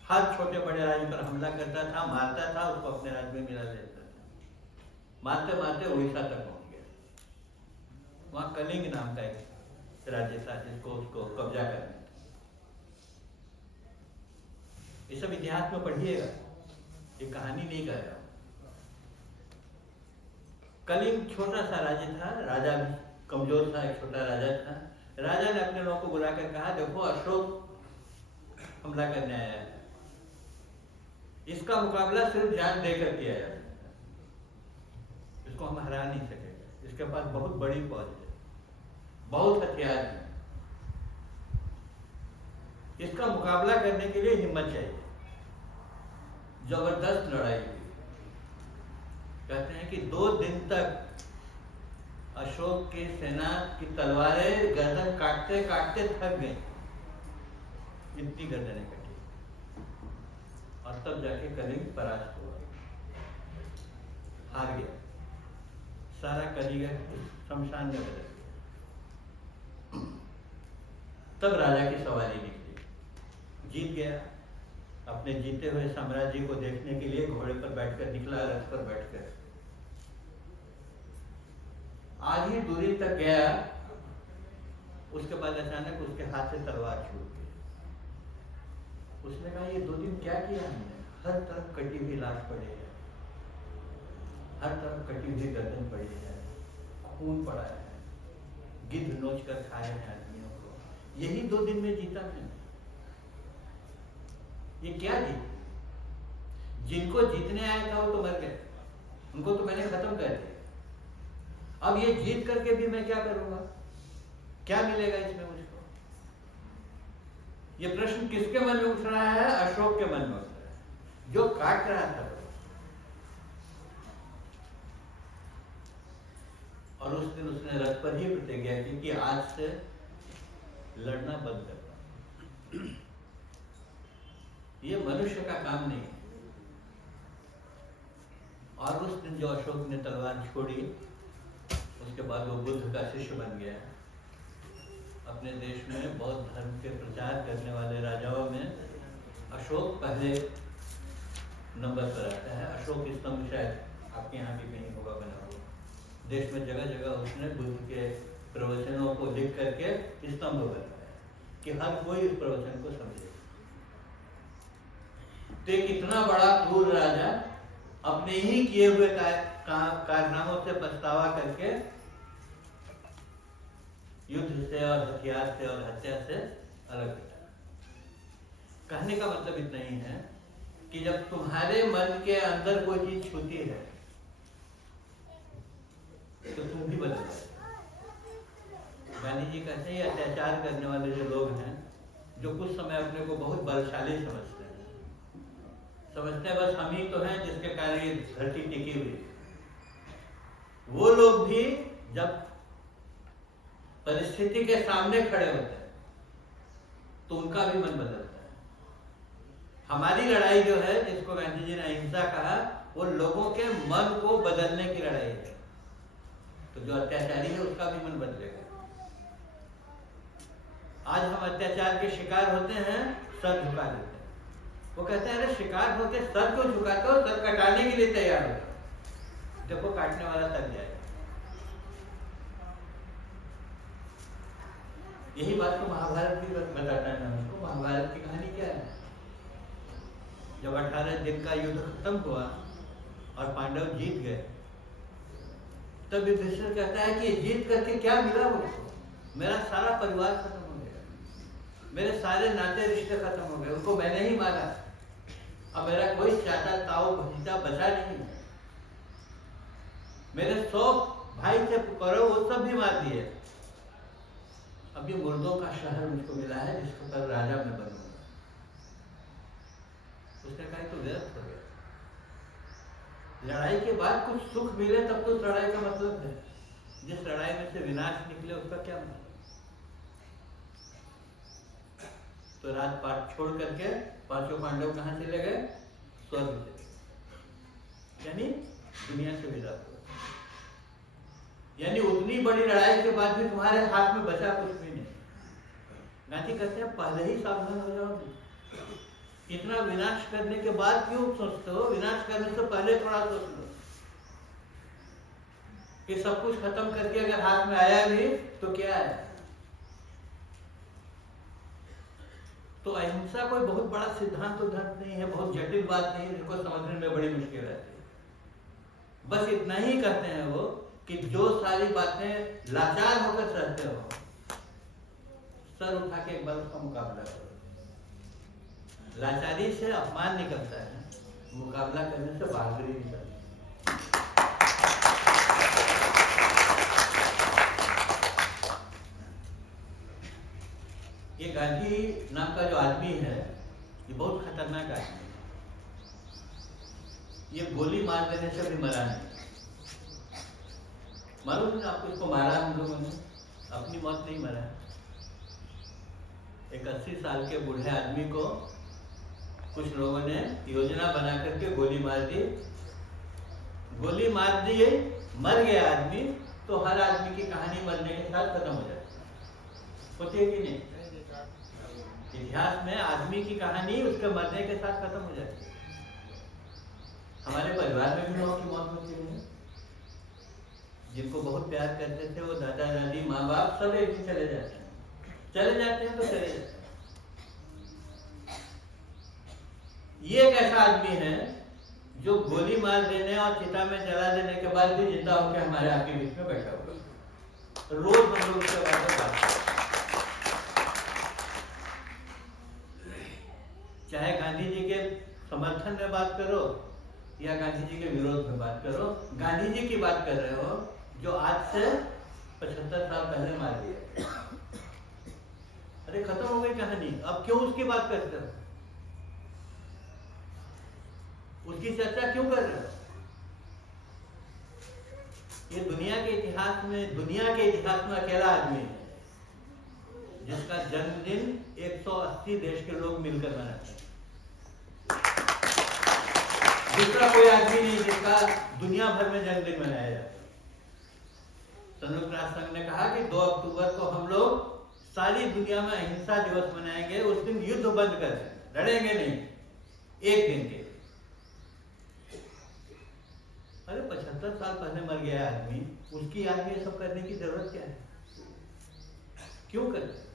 हर छोटे बड़े राज्य पर हमला करता था, मारता था, उसको अपने राज्य में मिला लेता था। मारते मारते उड़ीसा तक पहुंच गया। वहां कलिंग नाम का एक राज्य था जिसको उसको कब्जा करना था। ये सब इतिहास में पढ़िएगा, ये कहानी नहीं कह रहा हूं। कलिंग छोटा सा राज्य था, राजा भी कमजोर था, एक छोटा राजा था। राजा ने अपने लोगों को बुलाकर कहा, देखो अशोक हमला करने आया है, इसका मुकाबला सिर्फ जान देकर किया जा सकता है, इसको हम हरा नहीं सकेंगे। इसके पास बहुत बड़ी फौज है, बहुत हथियार है, इसका मुकाबला करने के लिए हिम्मत चाहिए। जबरदस्त लड़ाई हुई। कहते हैं कि 2 दिन तक अशोक की सेना की तलवारें गर्दन काटते काटते थक गई, इतनी गर्दनें कटी, और तब जाके कलिंग परास्त हुआ, हार गया। सारा कलिंग शमशान में बदल गया। तब राजा की सवारी निकली, जीत गया। अपने जीते हुए साम्राज्य को देखने के लिए घोड़े पर बैठकर निकला, रथ पर बैठकर आधी दूरी तक गया। उसके बाद अचानक उसके हाथ से तलवार छूट गई। उसने कहा, ये 2 दिन क्या किया हमने? हर तरफ कटी हुई लाश पड़ी है, हर तरफ कटी हुई गर्दन पड़ी है, खून पड़ा है, गिद्ध नोच कर खाए हैं आदमियों को। यही 2 दिन में जीता मैंने। ये क्या जीत? जिनको जीतने आया था वो तो मर गए, उनको तो मैंने खत्म कर दिया। अब ये जीत करके भी मैं क्या करूंगा? क्या मिलेगा इसमें मुझको? ये प्रश्न किसके मन में उठ रहा है? अशोक के मन में उठ रहा है, जो काट रहा था। और उस दिन उसने रथ पर ही प्रतिज्ञा की कि आज से लड़ना बंद करना। ये मनुष्य का काम नहीं है। और उस दिन जो अशोक ने तलवार छोड़ी, उसके बाद वो बुद्ध का शिष्य बन गया। अपने देश में बौद्ध धर्म के प्रचार करने वाले राजाओं में अशोक पहले नंबर पर आता है। अशोक स्तंभ शायद आपके यहाँ भी कहीं होगा बना हुआ। देश में जगह जगह उसने बुद्ध के प्रवचनों को लिख करके स्तंभ बनाया कि हर कोई इस प्रवचन को समझे। तो एक इतना बड़ा क्रूर राजा अपने ही किए हुए कारनामों से पछतावा करके युद्ध से और हथियार से और हत्या से अलग हटा। कहने का मतलब इतना ही है कि जब तुम्हारे मन के अंदर कोई चीज छूती है तो तुम भी बदल जाते। गांधी जी कहते हैं अत्याचार करने वाले जो लोग हैं, जो कुछ समय अपने को बहुत बलशाली समझते हैं बस हम ही तो हैं जिसके कारण ये धरती टिकी हुई, वो लोग भी जब परिस्थिति के सामने खड़े होते हैं तो उनका भी मन बदलता है। हमारी लड़ाई जो है, जिसको गांधी जी ने अहिंसा कहा, वो लोगों के मन को बदलने की लड़ाई है। तो जो अत्याचारी है उसका भी मन बदलेगा। आज हम अत्याचार के शिकार होते हैं, सर झुका देते हैं। वो कहते हैं अरे शिकार होके सर को झुकाते हो, सर कटाने के लिए तैयार हो, देखो काटने वाला तक जाए। यही बात तो महाभारत भी बताता है हमको। महाभारत की कहानी क्या है? जब 18 दिन का युद्ध खत्म हुआ और पांडव जीत गए, तब युधिष्ठिर कहता है कि जीत करके क्या मिला मुझको? मेरा सारा परिवार खत्म हो गया, मेरे सारे नाते रिश्ते खत्म हो गए, उनको मैंने ही मारा, अब मेरा कोई चाचा ताऊ भतीजा बचा नहीं, मेरे 100 भाई थे करो वो सब भी मार दिए, अब ये मुर्दों का शहर मुझको मिला है जिसके पर राजा मैं बनूंगा। उसने कहा तो व्यर्थ हो गया, लड़ाई के बाद कुछ सुख मिले तब तो लड़ाई का मतलब है, जिस लड़ाई में से विनाश निकले उसका क्या मतलब? तो राजपाट छोड़ करके पांचों पांडव कहां चले गए? स्वर्ग से, यानी दुनिया से विदा हुआ। यानी उतनी बड़ी लड़ाई के बाद भी तुम्हारे हाथ में बचा कुछ भी नहीं। गांधी कहते हैं पहले ही सावधान हो जाओ, इतना विनाश करने के बाद क्यों सोचते हो? विनाश करने से पहले थोड़ा सोच लो कि सब कुछ खत्म करके अगर हाथ में आया भी तो क्या है। तो अहिंसा कोई बहुत बड़ा सिद्धांत तो धर्म नहीं है, बहुत जटिल बात नहीं है जिसको समझने में बड़ी मुश्किल रहती है। बस इतना ही कहते हैं वो कि जो सारी बातें लाचार होकर सहते हो, सर उठा के एक बार उसका मुकाबला करो। लाचारी से अपमान निकलता है, मुकाबला करने से बहादुरी निकलती है। ये गांधी नाम का जो आदमी है, ये बहुत खतरनाक आदमी है। ये गोली मार देने से भी मरा नहीं। मालूम है आपको, इसको मारा हम लोगों ने, अपनी मौत नहीं मरा। एक 80 साल के बूढ़े आदमी को कुछ लोगों ने योजना बना करके गोली मार दी। गोली मार दी, मर गया आदमी, तो हर आदमी की कहानी मरने के साथ खत्म हो जाती है, होती है कि नहीं? इतिहास में आदमी की कहानी उसके मरने के साथ खत्म हो जाती है। हमारे परिवार में भी लोगों की मौत होती है, जिनको बहुत प्यार करते थे, वो दादा दादी माँ बाप सब एक दिन चले जाते हैं, चले जाते हैं तो चले जाते हैं। ये एक ऐसा आदमी है जो गोली मार देने और चिता में जला देने के बाद भी जिंदा होकर हमारे आपके बीच में बैठा हुआ। रोज हम लोग उसके बारे में बात करते, चाहे गांधी जी के समर्थन में बात करो या गांधी जी के विरोध में बात करो। गांधी जी की बात कर रहे हो जो आज से 75 साल पहले मार दिया। अरे खत्म हो गई कहानी, अब क्यों उसकी बात करते हो? उसकी चर्चा क्यों कर रहे हो? ये दुनिया के इतिहास में अकेला आदमी है जिसका जन्मदिन 180 देश के लोग मिलकर मनाते हैं। दूसरा कोई आदमी नहीं जिसका दुनिया भर में जन्मदिन मनाया जाता है। संयुक्त राष्ट्र संघ ने कहा कि 2 अक्टूबर को हम लोग सारी दुनिया में अहिंसा दिवस मनाएंगे। उस दिन युद्ध बंद कर देंगे, लड़ेंगे नहीं, एक दिन के। अरे 75 साल पहले मर गया आदमी, उसकी याद में ये सब करने की जरूरत क्या है? क्यों करते?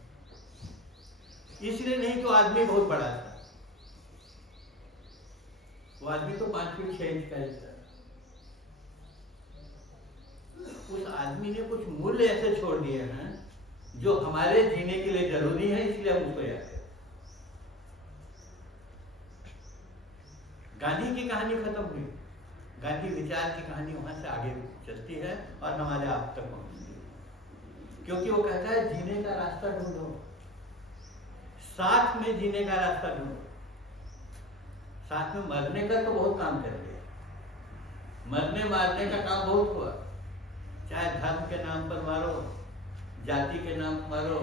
इसलिए नहीं कि वो आदमी बहुत बड़ा था, वो आदमी तो 5 फीट 6 इंच का ही था। उस आदमी ने कुछ मूल्य ऐसे छोड़ दिए हैं जो हमारे जीने के लिए जरूरी है, इसलिए हम उसको याद करें। गांधी की कहानी खत्म हुई, गांधी विचार की कहानी वहां से आगे चलती है और हमारे आप तक पहुंचती है। क्योंकि वो कहता है जीने का रास्ता ढूंढो, साथ में जीने का रास्ता ढूंढो। साथ में मरने का तो बहुत काम कर लिया, मरने मारने का काम बहुत हुआ। चाहे धर्म के नाम पर मारो, जाति के नाम पर मारो,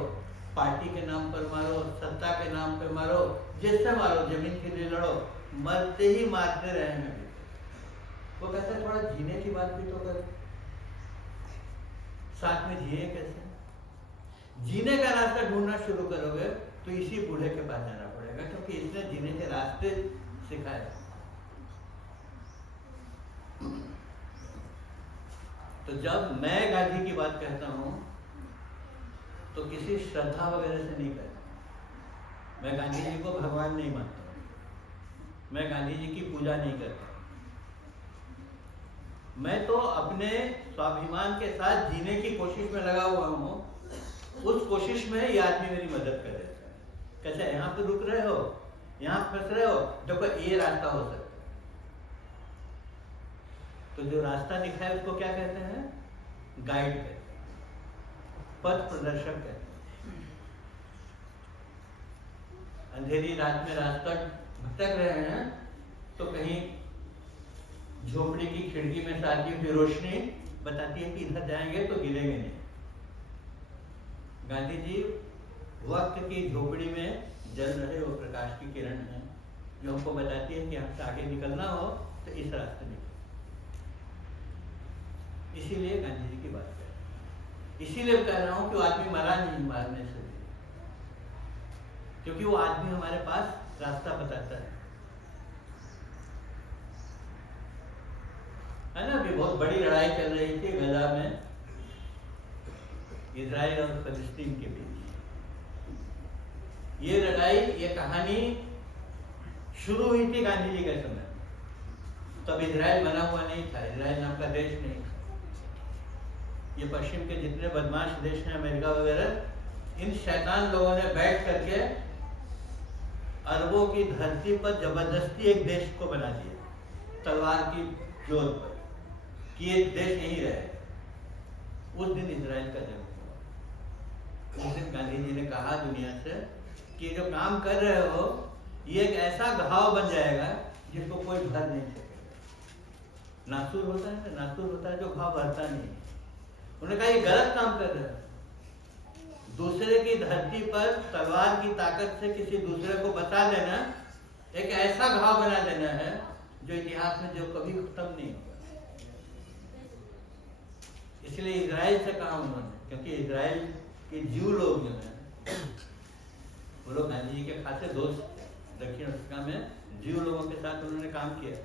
पार्टी के नाम पर मारो, सत्ता के नाम पर मारो, जिससे मारो, जमीन के लिए लड़ो, मरते ही मारते रहेंगे। वो कहते हैं थोड़ा जीने की बात भी तो करो, साथ में जिए कैसे? जीने का रास्ता ढूंढना शुरू करो। तो इसी बूढ़े के पास जाना पड़ेगा, क्योंकि इसने जीने के रास्ते सिखाए। तो जब मैं गांधी की बात कहता हूँ तो किसी श्रद्धा वगैरह से नहीं कहता। मैं गांधी जी को भगवान नहीं मानता, मैं गांधी जी की पूजा नहीं करता। मैं तो अपने स्वाभिमान के साथ जीने की कोशिश में लगा हुआ हूँ। उस कोशिश में ये आदमी मेरी मदद कर देता है। कैसे, यहाँ पे रुक रहे हो, यहाँ फंस रहे हो, देखो ये रास्ता हो सकता है। तो जो रास्ता दिखाए उसको क्या कहते हैं? गाइड कहते हैं, पथ प्रदर्शक कहते हैं। अंधेरी रात में रास्ता भटक रहे हैं तो कहीं झोपड़ी की खिड़की में से आती हुई रोशनी बताती है कि इधर जाएंगे तो गिरेंगे नहीं। गांधी जी वक्त की झोपड़ी में जल रहे वो प्रकाश की किरण है जो हमको बताती है कि हमसे आगे निकलना हो तो इस रास्ते निकलो। इसीलिए गांधी जी की बात कर रहा हूँ। इसीलिए कह रहा हूँ कि वो आदमी मरा नहीं मारने से, क्योंकि वो आदमी हमारे पास रास्ता बताता है ना। अभी बहुत बड़ी लड़ाई चल रही थी गजा में, इजराइल और फलस्तीन के बीच। ये लड़ाई, ये कहानी शुरू हुई थी गांधी जी के समय। तब इजराइल बना हुआ नहीं था, इजराइल नाम का देश नहीं था। ये पश्चिम के जितने बदमाश देश हैं, अमेरिका वगैरह, इन शैतान लोगों ने बैठ करके अरबों की धरती पर जबरदस्ती एक देश को बना दिया, तलवार की जोर पर, कि ये देश यहीं रहे। उस दिन इजराइल का जन्म हुआ। उस दिन गांधी जी ने कहा दुनिया से कि जो काम कर रहे हो ये एक ऐसा घाव बन जाएगा जिसको कोई भर नहीं सकेगा। नासूर होता है, नासूर होता है जो घाव भरता नहीं। उन्होंने कहा ये गलत काम कर रहे हो। दूसरे की धरती पर तलवार की ताकत से किसी दूसरे को बचा देना एक ऐसा घाव बना देना है जो इतिहास में जो कभी खत्म नहीं होगा। इसलिए इजराइल से कहा उन्होंने, क्योंकि इजराइल के ज्यू लोग जो हैं वो लोग गांधी जी के खासे दोस्त थे। दक्षिण अफ्रीका में ज्यू लोगों के साथ उन्होंने काम किया।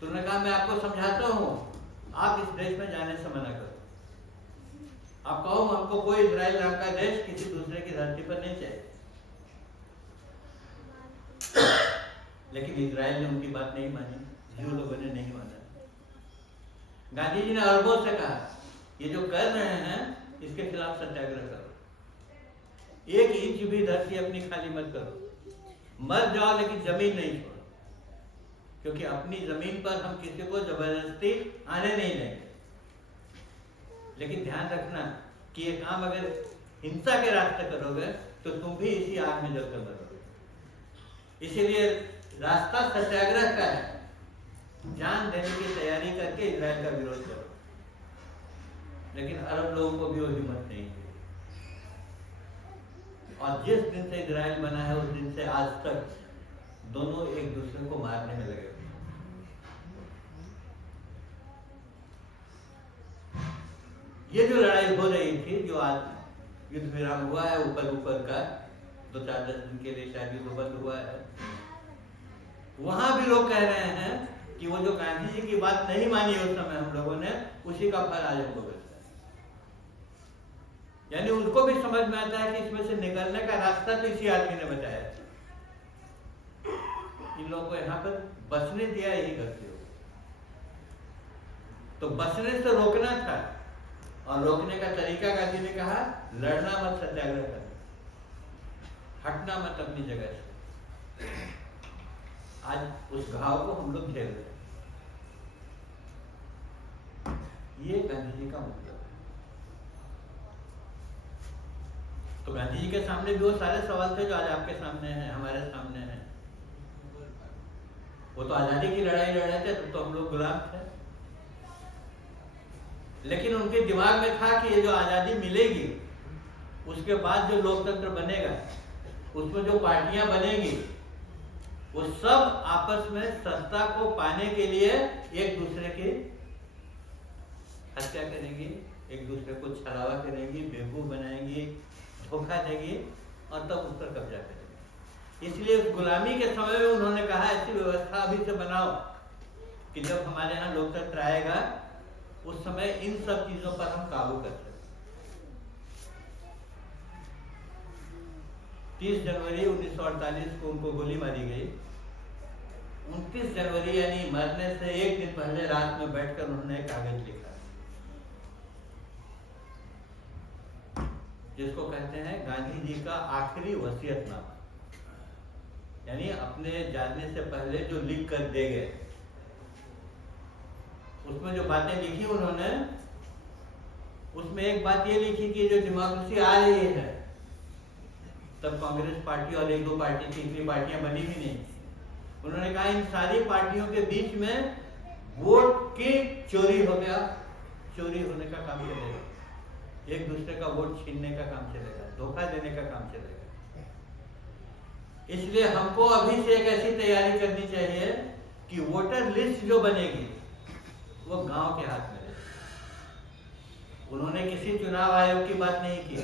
तो उन्होंने कहा मैं आपको समझाता हूँ, आप इस देश में जाने से मना करो। आप कहो हमको कोई इजराइल नाम का देश किसी दूसरे की धरती पर नहीं चाहिए। लेकिन इजराइल ने उनकी बात नहीं मानी, ज्यू लोगों ने नहीं माना। गांधी जी ने अरबों से कहा ये जो कर रहे हैं इसके खिलाफ सत्याग्रह करो, 1 इंच भी धरती अपनी खाली मत करो, मर जाओ लेकिन जमीन नहीं छोड़ो, क्योंकि अपनी जमीन पर हम किसी को जबरदस्ती आने नहीं देंगे। लेकिन ध्यान रखना कि ये काम अगर हिंसा के रास्ते करोगे तो तुम भी इसी आग में जलकर मरोगे। इसीलिए रास्ता सत्याग्रह का है, जान देने की तैयारी करके इजराइल का विरोध करो। लेकिन अरब लोगों को भी वो हिम्मत नहीं थी। और जिस दिन से इजराइल बना है उस दिन से आज तक दोनों एक दूसरे को मारने में लगे। ये जो लड़ाई हो रही थी, जो आज युद्ध विराम हुआ है ऊपर का, 2-4 दिन के लिए शायद युद्ध बंद हुआ है, वहां भी लोग कह रहे हैं कि वो जो गांधी जी की बात नहीं मानी उस समय हम लोगों ने, उसी का फल आज हमको मिलता है। यानी उनको भी समझ में आता है कि इसमें से निकलने का रास्ता तो इसी आदमी ने बताया। इन लोगों को यहाँ पर बसने दिया, यही गलती हो। तो बसने से रोकना था, और रोकने का तरीका गांधी ने कहा लड़ना मत, सत्याग्रह करना, हटना मत अपनी जगह से। आज उस घाव को हम लोग झेल रहे हैं। ये गांधी जी का मतलब है। तो गांधी जी के सामने भी वो सारे सवाल थे जो आज आपके सामने हैं, हमारे सामने हैं। वो तो आजादी की लड़ाई लड़ रहे थे, तब तो हम लोग गुलाम थे। लेकिन उनके दिमाग में था कि ये जो आजादी मिलेगी उसके बाद जो लोकतंत्र बनेगा, उसमें जो पार्टियां बनेगी, वो सब आपस में सत्ता को पाने के लिए एक दूसरे की हत्या करेंगी, एक दूसरे को छलावा करेंगी, बेवकूफ बनाएंगी, धोखा देगी, और तब उस पर कब्जा करेंगे। इसलिए उस गुलामी के समय में उन्होंने कहा ऐसी व्यवस्था अभी से बनाओ कि जब हमारे यहाँ लोकतंत्र आएगा उस समय इन सब चीजों पर हम काबू कर सकें। 30 जनवरी 1948 को उनको गोली मारी गई। 29 जनवरी यानी मरने से एक दिन पहले रात में बैठकर उन्होंने एक कागज लिखा जिसको कहते हैं गांधी जी का आखिरी वसीयतनामा, यानी अपने जाने से पहले जो लिख कर दे गए। उसमें जो बातें लिखी उन्होंने, उसमें एक बात ये लिखी कि जो डेमोक्रेसी आ रही है, तब कांग्रेस पार्टी और एक दो पार्टी तीसरी पार्टियां बनी भी नहीं। उन्होंने कहा इन सारी पार्टियों के बीच में वोट की चोरी हो गया, चोरी होने का काम चलेगा, एक दूसरे का वोट छीनने का काम चलेगा, धोखा देने का काम चलेगा। इसलिए हमको अभी से एक ऐसी तैयारी करनी चाहिए कि वोटर लिस्ट जो बनेगी वो गांव के हाथ में रहे। उन्होंने किसी चुनाव आयोग की बात नहीं की,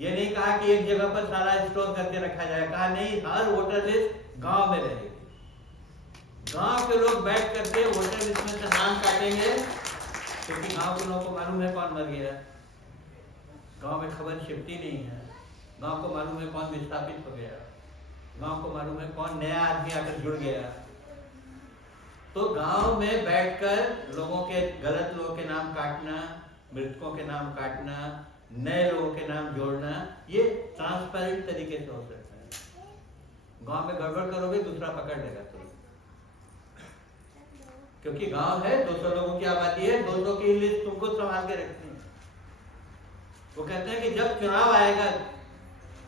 ये नहीं कहा कि एक जगह पर सारा स्टोर करके रखा जाए, कहा नहीं, हर वोटर लिस्ट गांव में रहेगी। गांव के लोग बैठ करके वोटर लिस्ट में से नाम काटेंगे, क्योंकि गांव के लोगों को मालूम है कौन मर गया, गांव में खबर छिपती नहीं है, गांव को मालूम है कौन विस्थापित हो गया, गांव को मालूम है कौन नया आदमी आकर जुड़ गया। तो गांव में बैठकर लोगों के, गलत लोगों के नाम काटना, मृतकों के नाम काटना, नए लोगों के नाम जोड़ना, ये ट्रांसपेरेंट तरीके से हो सकता है। गांव में गड़बड़ करोगे दूसरा पकड़ लेगा तुम, क्योंकि गांव है 200 लोगों की आबादी है, 200 की लिस्ट तुमको संभाल के रखनी है। वो कहते हैं कि जब चुनाव आएगा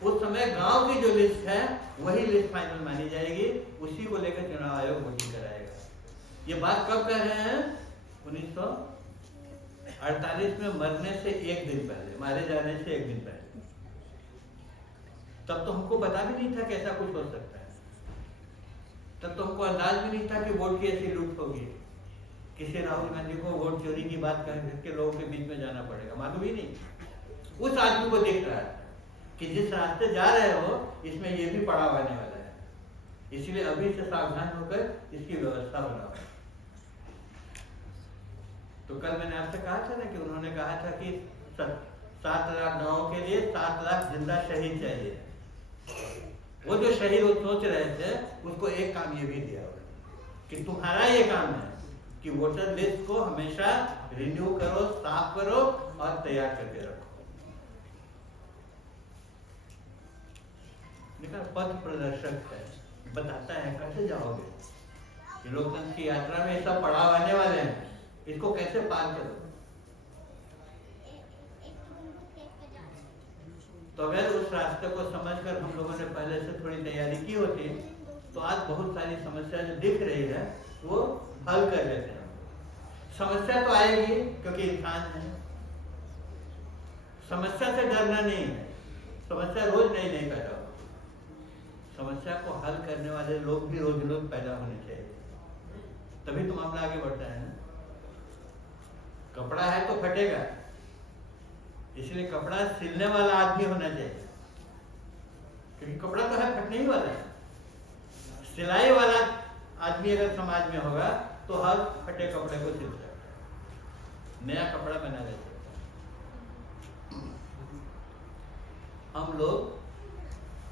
उस समय गांव की जो लिस्ट है वही लिस्ट फाइनल मानी जाएगी, उसी को लेकर चुनाव आयोग वोटिंग कराएगा। ये बात कब कह रहे हैं? 1948 में मरने से एक दिन पहले, मारे जाने से एक दिन पहले। तब तो हमको पता भी नहीं था कि ऐसा कुछ हो सकता है, तब तो हमको अंदाज भी नहीं था कि वोट की ऐसी लूट होगी, किसी राहुल गांधी को वोट चोरी की बात कह के लोगों के बीच में जाना पड़ेगा, मालूम ही नहीं। उस आदमी को देख रहा है कि जिस रास्ते जा रहे हो इसमें ये भी पड़ाव आने वाला है, इसलिए अभी से सावधान होकर इसकी व्यवस्था बनाओ। तो कल मैंने आपसे कहा था ना कि उन्होंने कहा था कि 7 लाख गाँव के लिए 7 लाख जिंदा शहीद चाहिए। वो जो शहीद वो सोच रहे थे उसको एक काम ये भी दिया कि तुम्हारा ये काम है कि वोटर लिस्ट को हमेशा रिन्यू करो, साफ करो और तैयार करके रखो। पथ प्रदर्शक है, बताता है कैसे जाओगे, ये लोकतंत्र की यात्रा में सब पड़ाव आने वाले हैं, इसको कैसे पार करो। तो अगर उस रास्ते को समझकर हम लोगों ने पहले से थोड़ी तैयारी की होती तो आज बहुत सारी समस्या जो दिख रही है वो हल कर लेते हैं। समस्या तो आएगी क्योंकि इंसान है, समस्या से डरना नहीं है, समस्या रोज नई नई पैदा हो, समस्या को हल करने वाले लोग भी रोज रोज पैदा होने चाहिए, तभी तो मामला आगे बढ़ता है ना। कपड़ा है तो फटेगा, इसलिए कपड़ा सिलने वाला आदमी होना चाहिए, क्योंकि कपड़ा तो है फटने ही वाला है। सिलाई वाला आदमी अगर समाज में होगा तो हर फटे कपड़े को सिल सकता है, नया कपड़ा बना ले सकता है। हम लोग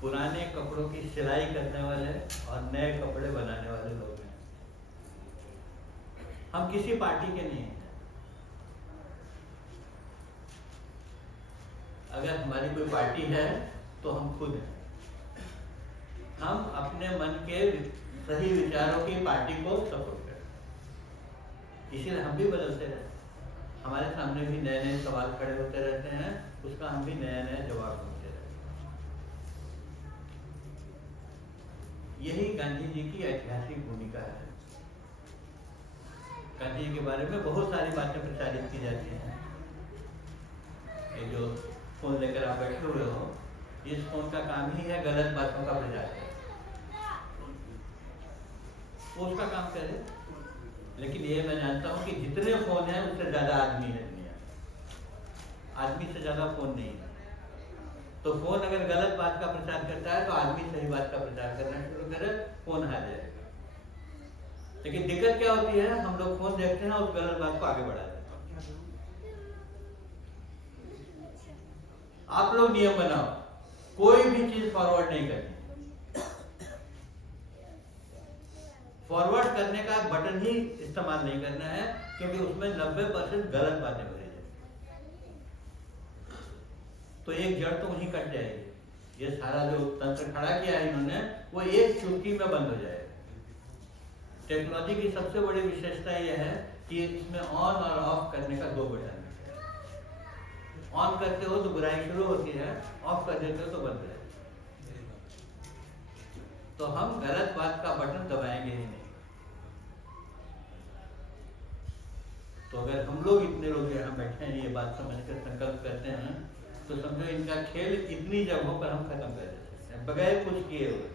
पुराने कपड़ों की सिलाई करने वाले और नए कपड़े बनाने वाले लोग हैं। हम किसी पार्टी के नहीं हैं। अगर हमारी कोई पार्टी है तो हम खुद हैं। हम अपने मन के सही विचारों की पार्टी को सपोर्ट करते हैं, इसीलिए हम भी बदलते रहते हैं। हमारे सामने भी नए नए सवाल खड़े होते रहते हैं, उसका हम भी नया नया जवाब ढूंढते रहते हैं। यही गांधी जी की ऐतिहासिक भूमिका है। गांधी जी के बारे में बहुत सारी बातें प्रचारित की जाती हैं। ये जो फोन लेकर आप बैठे हुए हो, इस फोन का काम ही है गलत बातों का प्रचार करना, वो उसका काम करे। लेकिन ये मैं जानता हूँ कि जितने फोन हैं उससे ज्यादा आदमी है दुनिया, आदमी से ज्यादा फोन नहीं है। तो फोन अगर गलत बात का प्रचार करता है तो आदमी सही बात का प्रचार करना शुरू करे, फोन हार जाएगा। लेकिन दिक्कत क्या होती है, हम लोग फोन देखते हैं उस गलत बात को आगे बढ़ा देते हैं। आप लोग नियम बनाओ, कोई भी चीज फॉरवर्ड नहीं करनी। फॉरवर्ड करने का बटन ही इस्तेमाल नहीं करना है, क्योंकि उसमें 90% गलत बातें भरी जाएगी। तो एक जड़ तो वहीं कट जाएगी। ये सारा जो तंत्र खड़ा किया है इन्होंने, वो एक चुटकी में बंद हो जाएगा। टेक्नोलॉजी की सबसे बड़ी विशेषता यह है कि इसमें ऑन और ऑफ करने का 2 बटन है। ऑन करते हो तो बुराई शुरू होती है, ऑफ कर देते हो तो बंद हो जाती है। तो हम गलत बात का बटन दबाएंगे ही नहीं। तो अगर हम लोग इतने लोग यहाँ बैठे हैं, ये बात समझकर संकल्प करते हैं, तो समझो इनका खेल इतनी जगहों पर हम खत्म कर देते हैं बगैर कुछ किए हुए।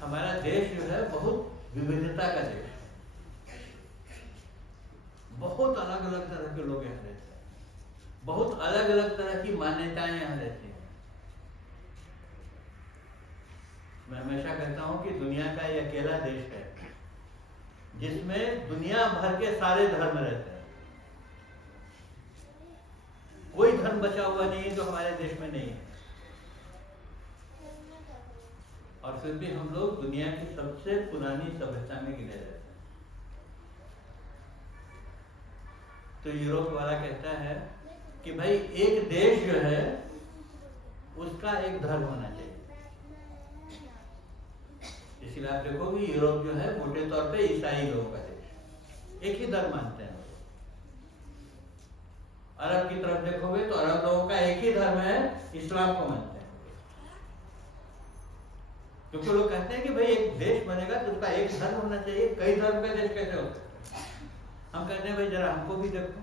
हमारा देश जो है बहुत विविधता का देश है। बहुत अलग अलग तरह के लोग यहाँ रहते हैं, बहुत अलग अलग तरह की मान्यताएं यहाँ रहती हैं। मैं हमेशा कहता हूं कि दुनिया का ये अकेला देश है जिसमें दुनिया भर के सारे धर्म रहते हैं। कोई धर्म बचा हुआ नहीं है जो हमारे देश में नहीं है। और फिर भी हम लोग दुनिया की सबसे पुरानी सभ्यता में गिने रहते हैं। तो यूरोप वाला कहता है कि भाई एक देश जो है उसका एक धर्म होना चाहिए। इसलिए आप देखोगे यूरोप जो है मोटे तौर पे ईसाई लोगों का देश, एक ही धर्म मानते हैं। अरब की तरफ देखोगे तो अरब लोगों का एक ही धर्म है, इस्लाम को मानते हैं। क्योंकि लोग कहते हैं कि भाई एक देश बनेगा तो उसका एक धर्म होना चाहिए, कई धर्म का देश कैसे हो सकता है। हम कहते हैं भाई जरा हमको भी देखो,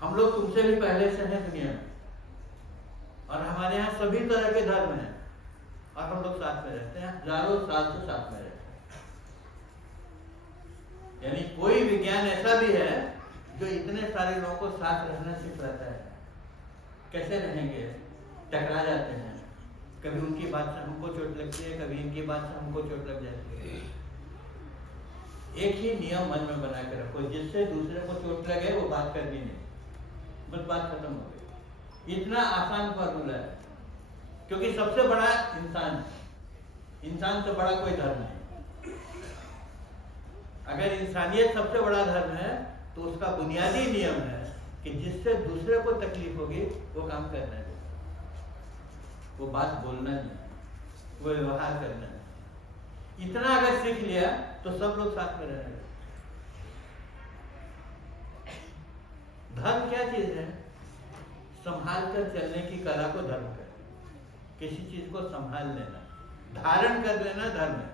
हम लोग तुमसे भी पहले से हैं दुनिया में, और हमारे यहाँ सभी तरह के धर्म हैं, और हम लोग साथ में रहते हैं, हजारों साल से साथ में रहते हैं। यानी कोई विज्ञान ऐसा भी है जो इतने सारे लोगों को साथ रहना सिखाता है। कैसे रहेंगे, टकरा जाते हैं, कभी उनकी बात से हमको चोट लगती है, कभी इनकी बात से हमको चोट लग जाती है। एक ही नियम मन में बना के रखो, जिससे दूसरे को चोट लगे वो बात करनी नहीं, बस बात खत्म हो गई। इतना आसान फॉर्मूला है, क्योंकि सबसे बड़ा इंसान से बड़ा कोई धर्म नहीं। अगर इंसानियत सबसे बड़ा धर्म है तो उसका बुनियादी नियम है कि जिससे दूसरे को तकलीफ होगी वो काम करना है, वो बात बोलना नहीं, वो व्यवहार करना है। इतना अगर सीख लिया तो सब लोग साथ में रहेंगे। धर्म क्या चीज है? संभाल कर चलने की कला को धर्म कर, किसी चीज को संभाल लेना, धारण कर लेना धर्म है।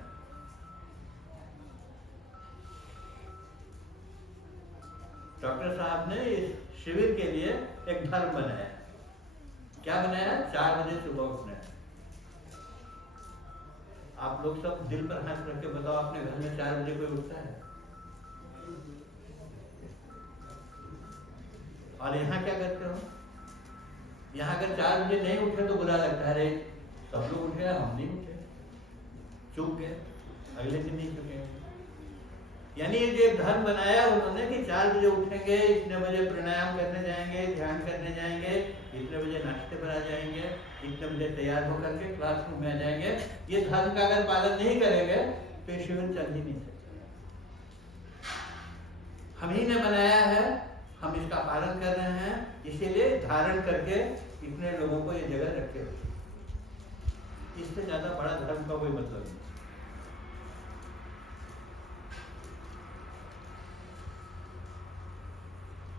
डॉक्टर साहब ने इस शिविर के लिए एक धर्म बनाया। क्या बनाया? 4 बजे सुबह उठना है। आप लोग सब दिल पर हाथ रख के बताओ, अपने घर में 4 बजे कोई उठता है? और यहाँ क्या करते हो? यहाँ अगर 4 बजे नहीं उठे तो बुरा लगता है, अरे सब लोग उठे हम नहीं उठे, चूक गए, अगले दिन नहीं चुके। यानी ये जो धर्म बनाया उन्होंने कि 4 बजे उठेंगे, इतने बजे प्राणायाम करने जाएंगे, ध्यान करने जाएंगे, इतने बजे नाश्ते पर आ जाएंगे, इतने बजे तैयार होकर के क्लासरूम में आ जाएंगे। ये धर्म का अगर पालन नहीं करेंगे तो ये शिविर चल ही नहीं सकता। हम ही ने बनाया है, हम इसका पालन कर रहे हैं, इसीलिए धारण करके इतने लोगों को ये जगह रखे। इससे ज्यादा बड़ा धर्म का कोई मतलब नहीं।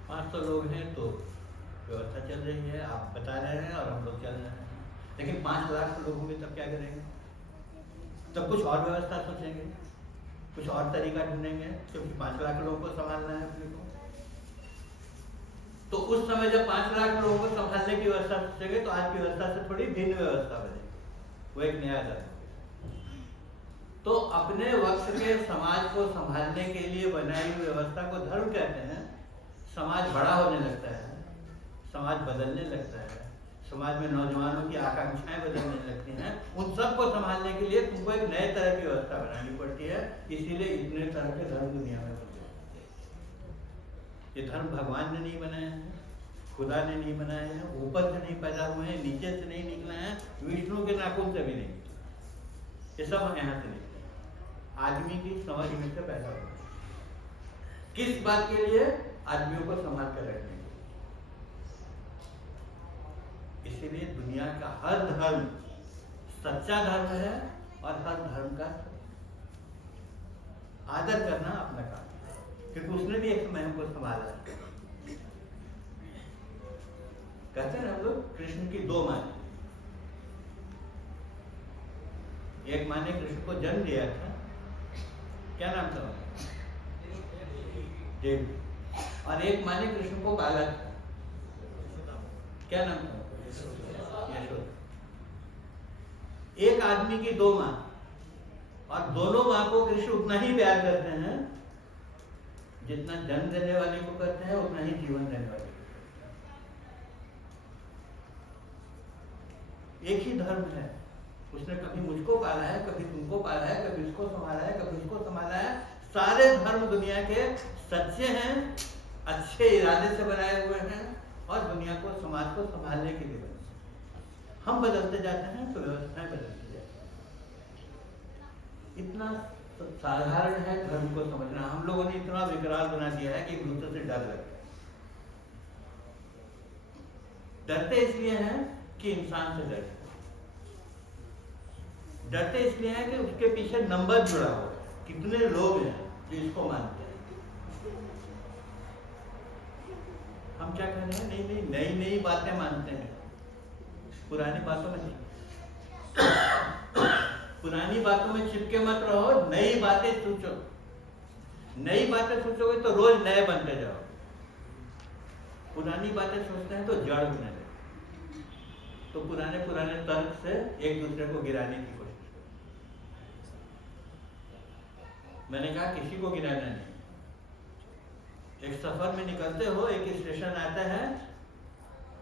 पाँच 500 लोग हैं तो व्यवस्था चल रही है, आप बता रहे हैं और हम लोग चल रहे हैं। लेकिन 5 लाख लोग होंगे तब क्या करेंगे? तब कुछ और व्यवस्था सोचेंगे, कुछ और तरीका ढूंढेंगे, क्योंकि 5 लाख लोगों को संभालना है अपने को। तो उस समय जब 5 लाख लोगों को संभालने की व्यवस्था सोचेंगे तो आज की व्यवस्था से थोड़ी भिन्न व्यवस्था बनेगी, वो एक नया धर्म। तो अपने वक्त के समाज को संभालने के लिए बनाई हुई व्यवस्था को धर्म कहते हैं। समाज बड़ा होने लगता है, समाज बदलने लगता है, समाज में नौजवानों की आकांक्षाएं बदलने लगती हैं। उन सब को संभालने के लिए तुमको एक नए तरह की व्यवस्था बनानी पड़ती है। इसीलिए इतने तरह के धर्म दुनिया में बनते हैं। ये धर्म भगवान ने नहीं बनाए हैं, खुदा ने नहीं बनाए हैं, ऊपर से नहीं पैदा हुए हैं, नीचे से नहीं निकले हैं, विष्णु के नाखून से भी नहीं निकले। ये सब यहाँ से निकले, आदमी की समझ में से पैदा हुए। किस बात के लिए? आदमियों को संभाल कर रखने के लिए। इसीलिए दुनिया का हर धर्म सच्चा धर्म है और हर धर्म का आदर करना अपना काम है, क्योंकि उसने भी एक समय हमको संभाला है। कहते हैं हम लोग कृष्ण की दो माँ, एक माँ ने कृष्ण को जन्म दिया था, क्या नाम था? देव। और एक माँ ने कृष्ण को पाला था, क्या नाम था? यशोदा। एक आदमी की दो माँ, और दोनों माँ को कृष्ण उतना ही प्यार करते हैं जितना जन्म देने वाले को करते हैं, उतना ही जीवन देने वाले को। एक ही धर्म है, उसने कभी मुझको पाला है, कभी तुमको पाला है, कभी उसको संभाला है, कभी उसको संभाला है। सारे धर्म दुनिया के सच्चे हैं, अच्छे इरादे से बनाए हुए हैं और दुनिया को, समाज को संभालने के लिए बने। हम बदलते जाते हैं तो व्यवस्थाएं बदलती जाती हैं। इतना साधारण है धर्म को समझना। हम लोगों ने इतना विकराल बना दिया है कि एक दूसरे से डर लगता है। डरते इसलिए हैं कि इंसान से डरते, डरते इसलिए हैं कि उसके पीछे नंबर जुड़ा हो, कितने लोग हैं जो इसको मानते हैं। हम क्या कह रहे हैं? नहीं नहीं, नई नई बातें मानते हैं, पुरानी बातों में पुरानी बातों में चिपके मत रहो, नई बातें सोचो। नई बातें सोचोगे तो रोज नए बनते जाओ। पुरानी बातें सोचते हैं तो जड़ बने रहे, तो पुराने पुराने तर्क से एक दूसरे को गिराने की कोशिश करो। मैंने कहा किसी को गिराना नहीं। एक सफर में निकलते हो, एक स्टेशन आता है,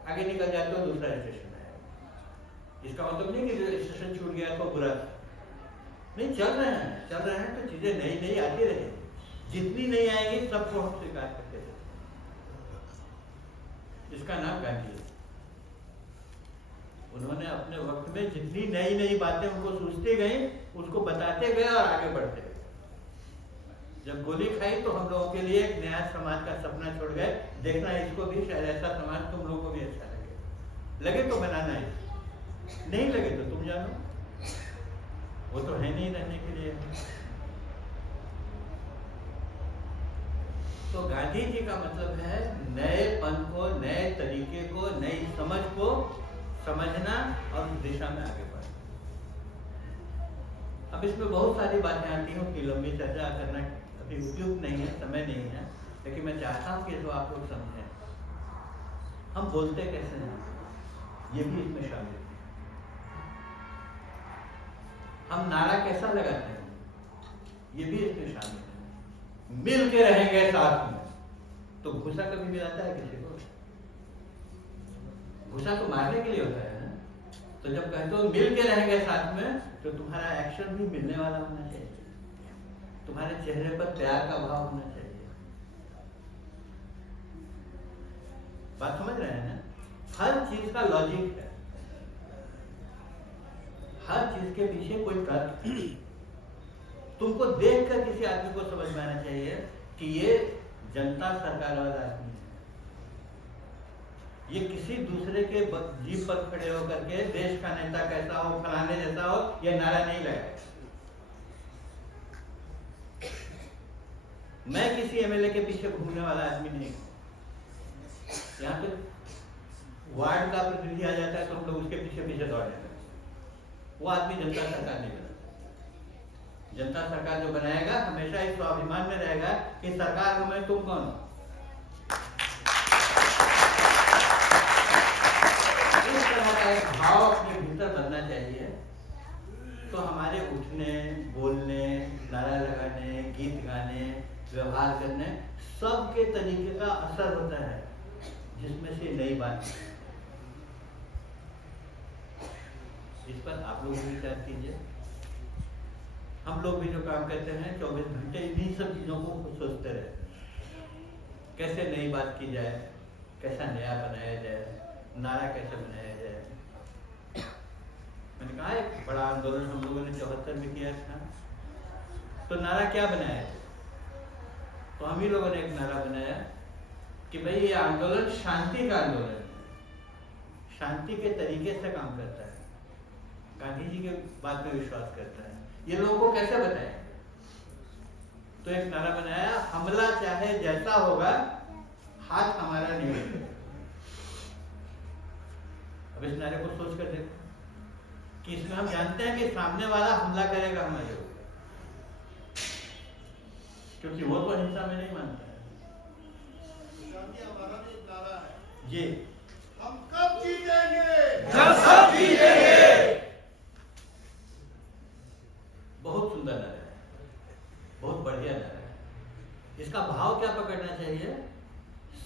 आगे निकल जाते हो, दूसरा स्टेशन है। इसका मतलब नहीं कि स्टेशन छूट गया तो बुरा नहीं। चल रहे हैं तो चीजें नई नई आती रहेगी। जितनी नई आएगी सबको हम स्वीकार करते हैं। इसका नाम गांधी है। उन्होंने अपने वक्त में जितनी नई नई बातें उनको सूझती गई, उसको बताते गए और आगे बढ़ते गए। जब गोली खाई तो हम लोगों के लिए एक नया समाज का सपना छोड़ गए। देखना इसको भी, शायद ऐसा समाज तुम लोगों को भी अच्छा लगे तो बनाना है, नहीं लगे तो तुम जानो, वो तो है नहीं रहने के लिए। तो गांधी जी का मतलब है नएपन को, नए तरीके को, नई समझ को समझना और उस दिशा में आगे बढ़ना। अब इसमें बहुत सारी बातें आती हैं कि लंबी चर्चा करना अभी उपयुक्त नहीं है, समय नहीं है, लेकिन मैं चाहता हूं कि जो आप लोग समझें, हम बोलते कैसे हैं ये भी इसमें शामिल है। हम नारा कैसा लगाते हैं ये भी इसमें शामिल है। मिल के रहेंगे साथ में, तो घुसा कभी मिलाता है किसी को? घुसा तो मारने के लिए होता है ना। तो जब कहते हो मिल के रहेंगे साथ में, तो तुम्हारा एक्शन भी मिलने वाला होना चाहिए, तुम्हारे चेहरे पर प्यार का भाव होना चाहिए। बात समझ रहे हैं ना? हर चीज का लॉजिक है, हर चीज के पीछे कोई तर्क। तुमको देखकर किसी आदमी को समझ में आना चाहिए कि ये जनता सरकार वाला आदमी है। ये किसी दूसरे के जीप पर खड़े होकर के देश का नेता कैसा हो, फलाने जैसा हो, ये नारा नहीं लगाए। मैं किसी एमएलए के पीछे घूमने वाला आदमी नहीं हूं। यहाँ पे वार्ड का प्रतिनिधि आ जाता है तो हम लोग उसके पीछे पीछे दौड़े हैं। वो आदमी जनता सरकार नहीं बनाता। जनता सरकार जो बनाएगा हमेशा इस स्वाभिमान में रहेगा कि सरकार हमें, तुम कौन हो। इस तरह का एक भाव अपने भीतर बनना चाहिए, तो हमारे उठने, बोलने, होता है जिसमें से नई बात, इस पर आप लोग भी विचार कीजिए। हम लोग भी जो काम करते हैं 24 घंटे इन्हीं सब चीज़ों को सोचते रहते हैं, कैसे नई बात की जाए, कैसा नया बनाया जाए, नारा कैसे बनाया जाए। मैंने कहा एक बड़ा आंदोलन हम लोगों ने 74 में किया था, तो नारा क्या बनाया, तो हम ही लोगों ने एक नारा बनाया कि भाई ये आंदोलन शांति का आंदोलन है, शांति के तरीके से काम करता है, गांधी जी के बात में विश्वास करता है। ये लोगों को कैसे बताएं? तो एक नारा बनाया, हमला चाहे जैसा होगा हाथ हमारा नहीं होगा। अब इस नारे को सोच कर देखो कि इसमें हम जानते हैं कि सामने वाला हमला करेगा हमारे ऊपर, क्योंकि वो तो हिंसा में नहीं मानता है। हमारा भी नारा है जी, हम कब जीतेंगे जब सब जीतेंगे। बहुत सुंदर नारा है, बहुत बढ़िया नारा है। इसका भाव क्या पकड़ना चाहिए?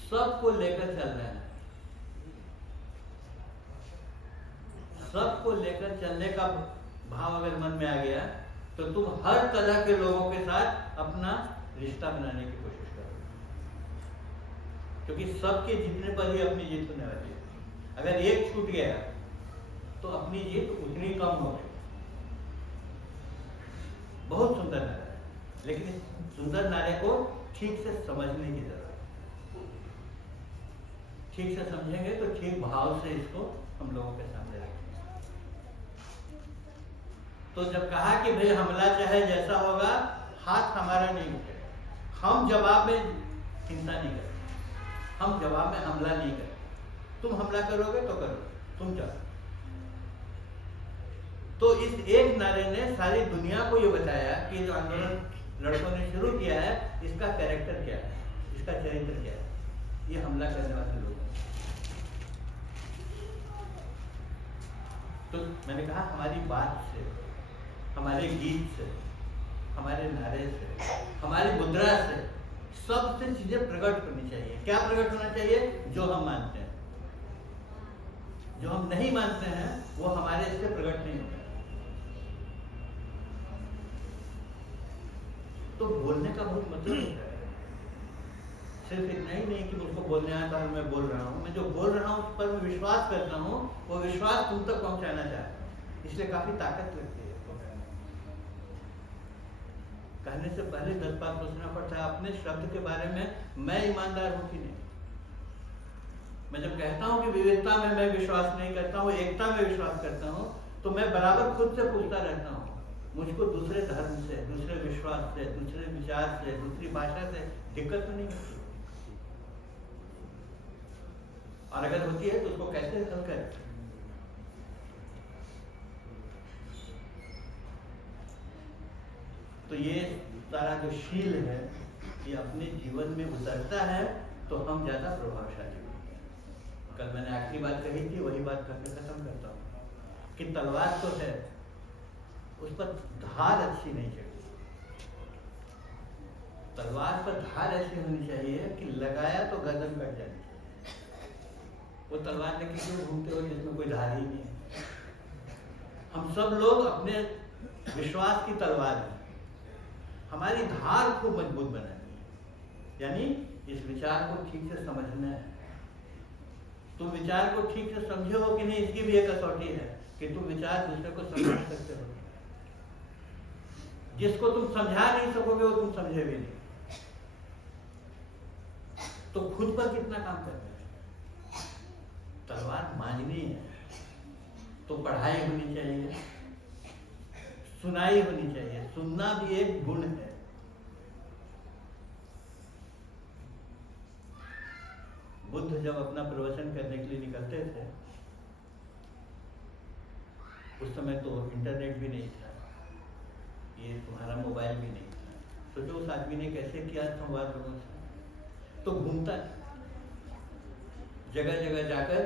सबको लेकर चलना है, सबको लेकर चलने का भाव अगर मन में आ गया तो तुम हर तरह के लोगों के साथ अपना रिश्ता बनाने की कोशिश करो, क्योंकि सबके जीतने पर ही अपनी जीत होने वाली है। अगर एक छूट गया तो अपनी जीत उतनी कम हो गई। बहुत सुंदर नारा है, लेकिन इस सुंदर नारे को ठीक से समझने की जरूरत है। ठीक से समझेंगे तो ठीक भाव से इसको हम लोगों के सामने रखेंगे। तो जब कहा कि भाई हमला चाहे जैसा होगा हाथ हमारा नहीं उठेगा, हम जवाब में हिंसा नहीं करते, हम जवाब में हमला नहीं करते। तुम हमला करोगे तो करो, तुम जाओ। तो इस एक नारे ने सारी दुनिया को ये बताया कि जो आंदोलन लड़कों ने शुरू किया है इसका कैरेक्टर क्या है, इसका चरित्र क्या है, ये हमला करने वाले लोग हैं। तो मैंने कहा हमारी बात से, हमारे गीत से, हमारे नारे से, हमारी मुद्रा से सबसे चीजें प्रकट होनी चाहिए। क्या प्रकट होना चाहिए? जो हम मानते हैं। जो हम नहीं मानते हैं वो हमारे इससे प्रकट नहीं होता। तो बोलने का बहुत मतलब होता है, सिर्फ इतना ही नहीं कि मुझको बोलने आता है मैं बोल रहा हूँ। मैं जो बोल रहा हूँ उस पर मैं विश्वास करता हूँ, वो विश्वास तुम तक पहुंचाना चाहता हूँ, इसलिए काफी ताकत लगती है। कहने से पहले 10 बार सोचना पड़ता है अपने शब्द के बारे में, मैं ईमानदार हूं कि नहीं। मैं जब कहता हूं कि विविधता में मैं विश्वास नहीं करता हूं, एकता में विश्वास करता हूं, तो मैं बराबर खुद से पूछता रहता हूं, मुझको दूसरे धर्म से, दूसरे विश्वास से, दूसरे विचार से, दूसरी भाषा से दिक्कत तो नहीं होती, और अगर होती है तो उसको कैसे हल करें। तो ये सारा जो शील है ये अपने जीवन में उतरता है तो हम ज्यादा प्रभावशाली होते हैं। कल मैंने आखिरी बात कही थी, वही बात करके खत्म करता हूँ कि तलवार तो है, उस पर धार अच्छी नहीं चाहिए। तलवार पर धार ऐसी होनी चाहिए कि लगाया तो गर्दन कट जानी चाहिए। वो तलवार लेके क्यों घूमते हो जिसमें कोई धार ही नहीं है। हम सब लोग अपने विश्वास की तलवार है, हमारी धार को मजबूत बनानी है, यानी इस विचार को ठीक से समझना है। तुम विचार को ठीक से समझे हो कि नहीं, इसकी भी एक कसौटी है कि तुम विचार दूसरे को समझ सकते हो। जिसको तुम समझा नहीं सकोगे वो तुम समझे भी नहीं। तो खुद पर कितना काम करना है। तलवार मांझनी है तो पढ़ाई होनी चाहिए, सुनाई होनी चाहिए। सुनना भी एक गुण है। बुद्ध जब अपना प्रवचन करने के लिए निकलते थे, उस समय तो इंटरनेट भी नहीं था, ये तुम्हारा मोबाइल भी नहीं था। सोचो उस आदमी ने कैसे किया संवाद लोगों से। तो घूमता जगह जगह जाकर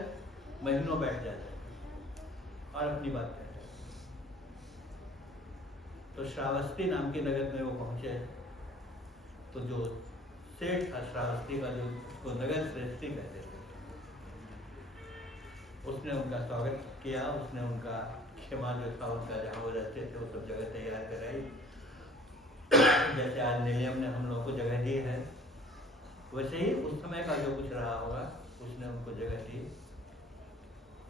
महीनों बैठ जाता और अपनी बात कहता। तो श्रावस्ती नाम के नगर में वो पहुंचे, तो जो सेठ था श्रावस्ती का, जो उसको उसको नगर श्रेष्ठी कहते थे। उसने उनका स्वागत किया, उसने उनका क्षमा जो था उनका जहाँ वो रहते थे वो सब जगह तैयार कराई। जैसे आज निलियम ने हम लोगों को जगह दी है, वैसे ही उस समय का जो कुछ रहा होगा उसने उनको जगह दी।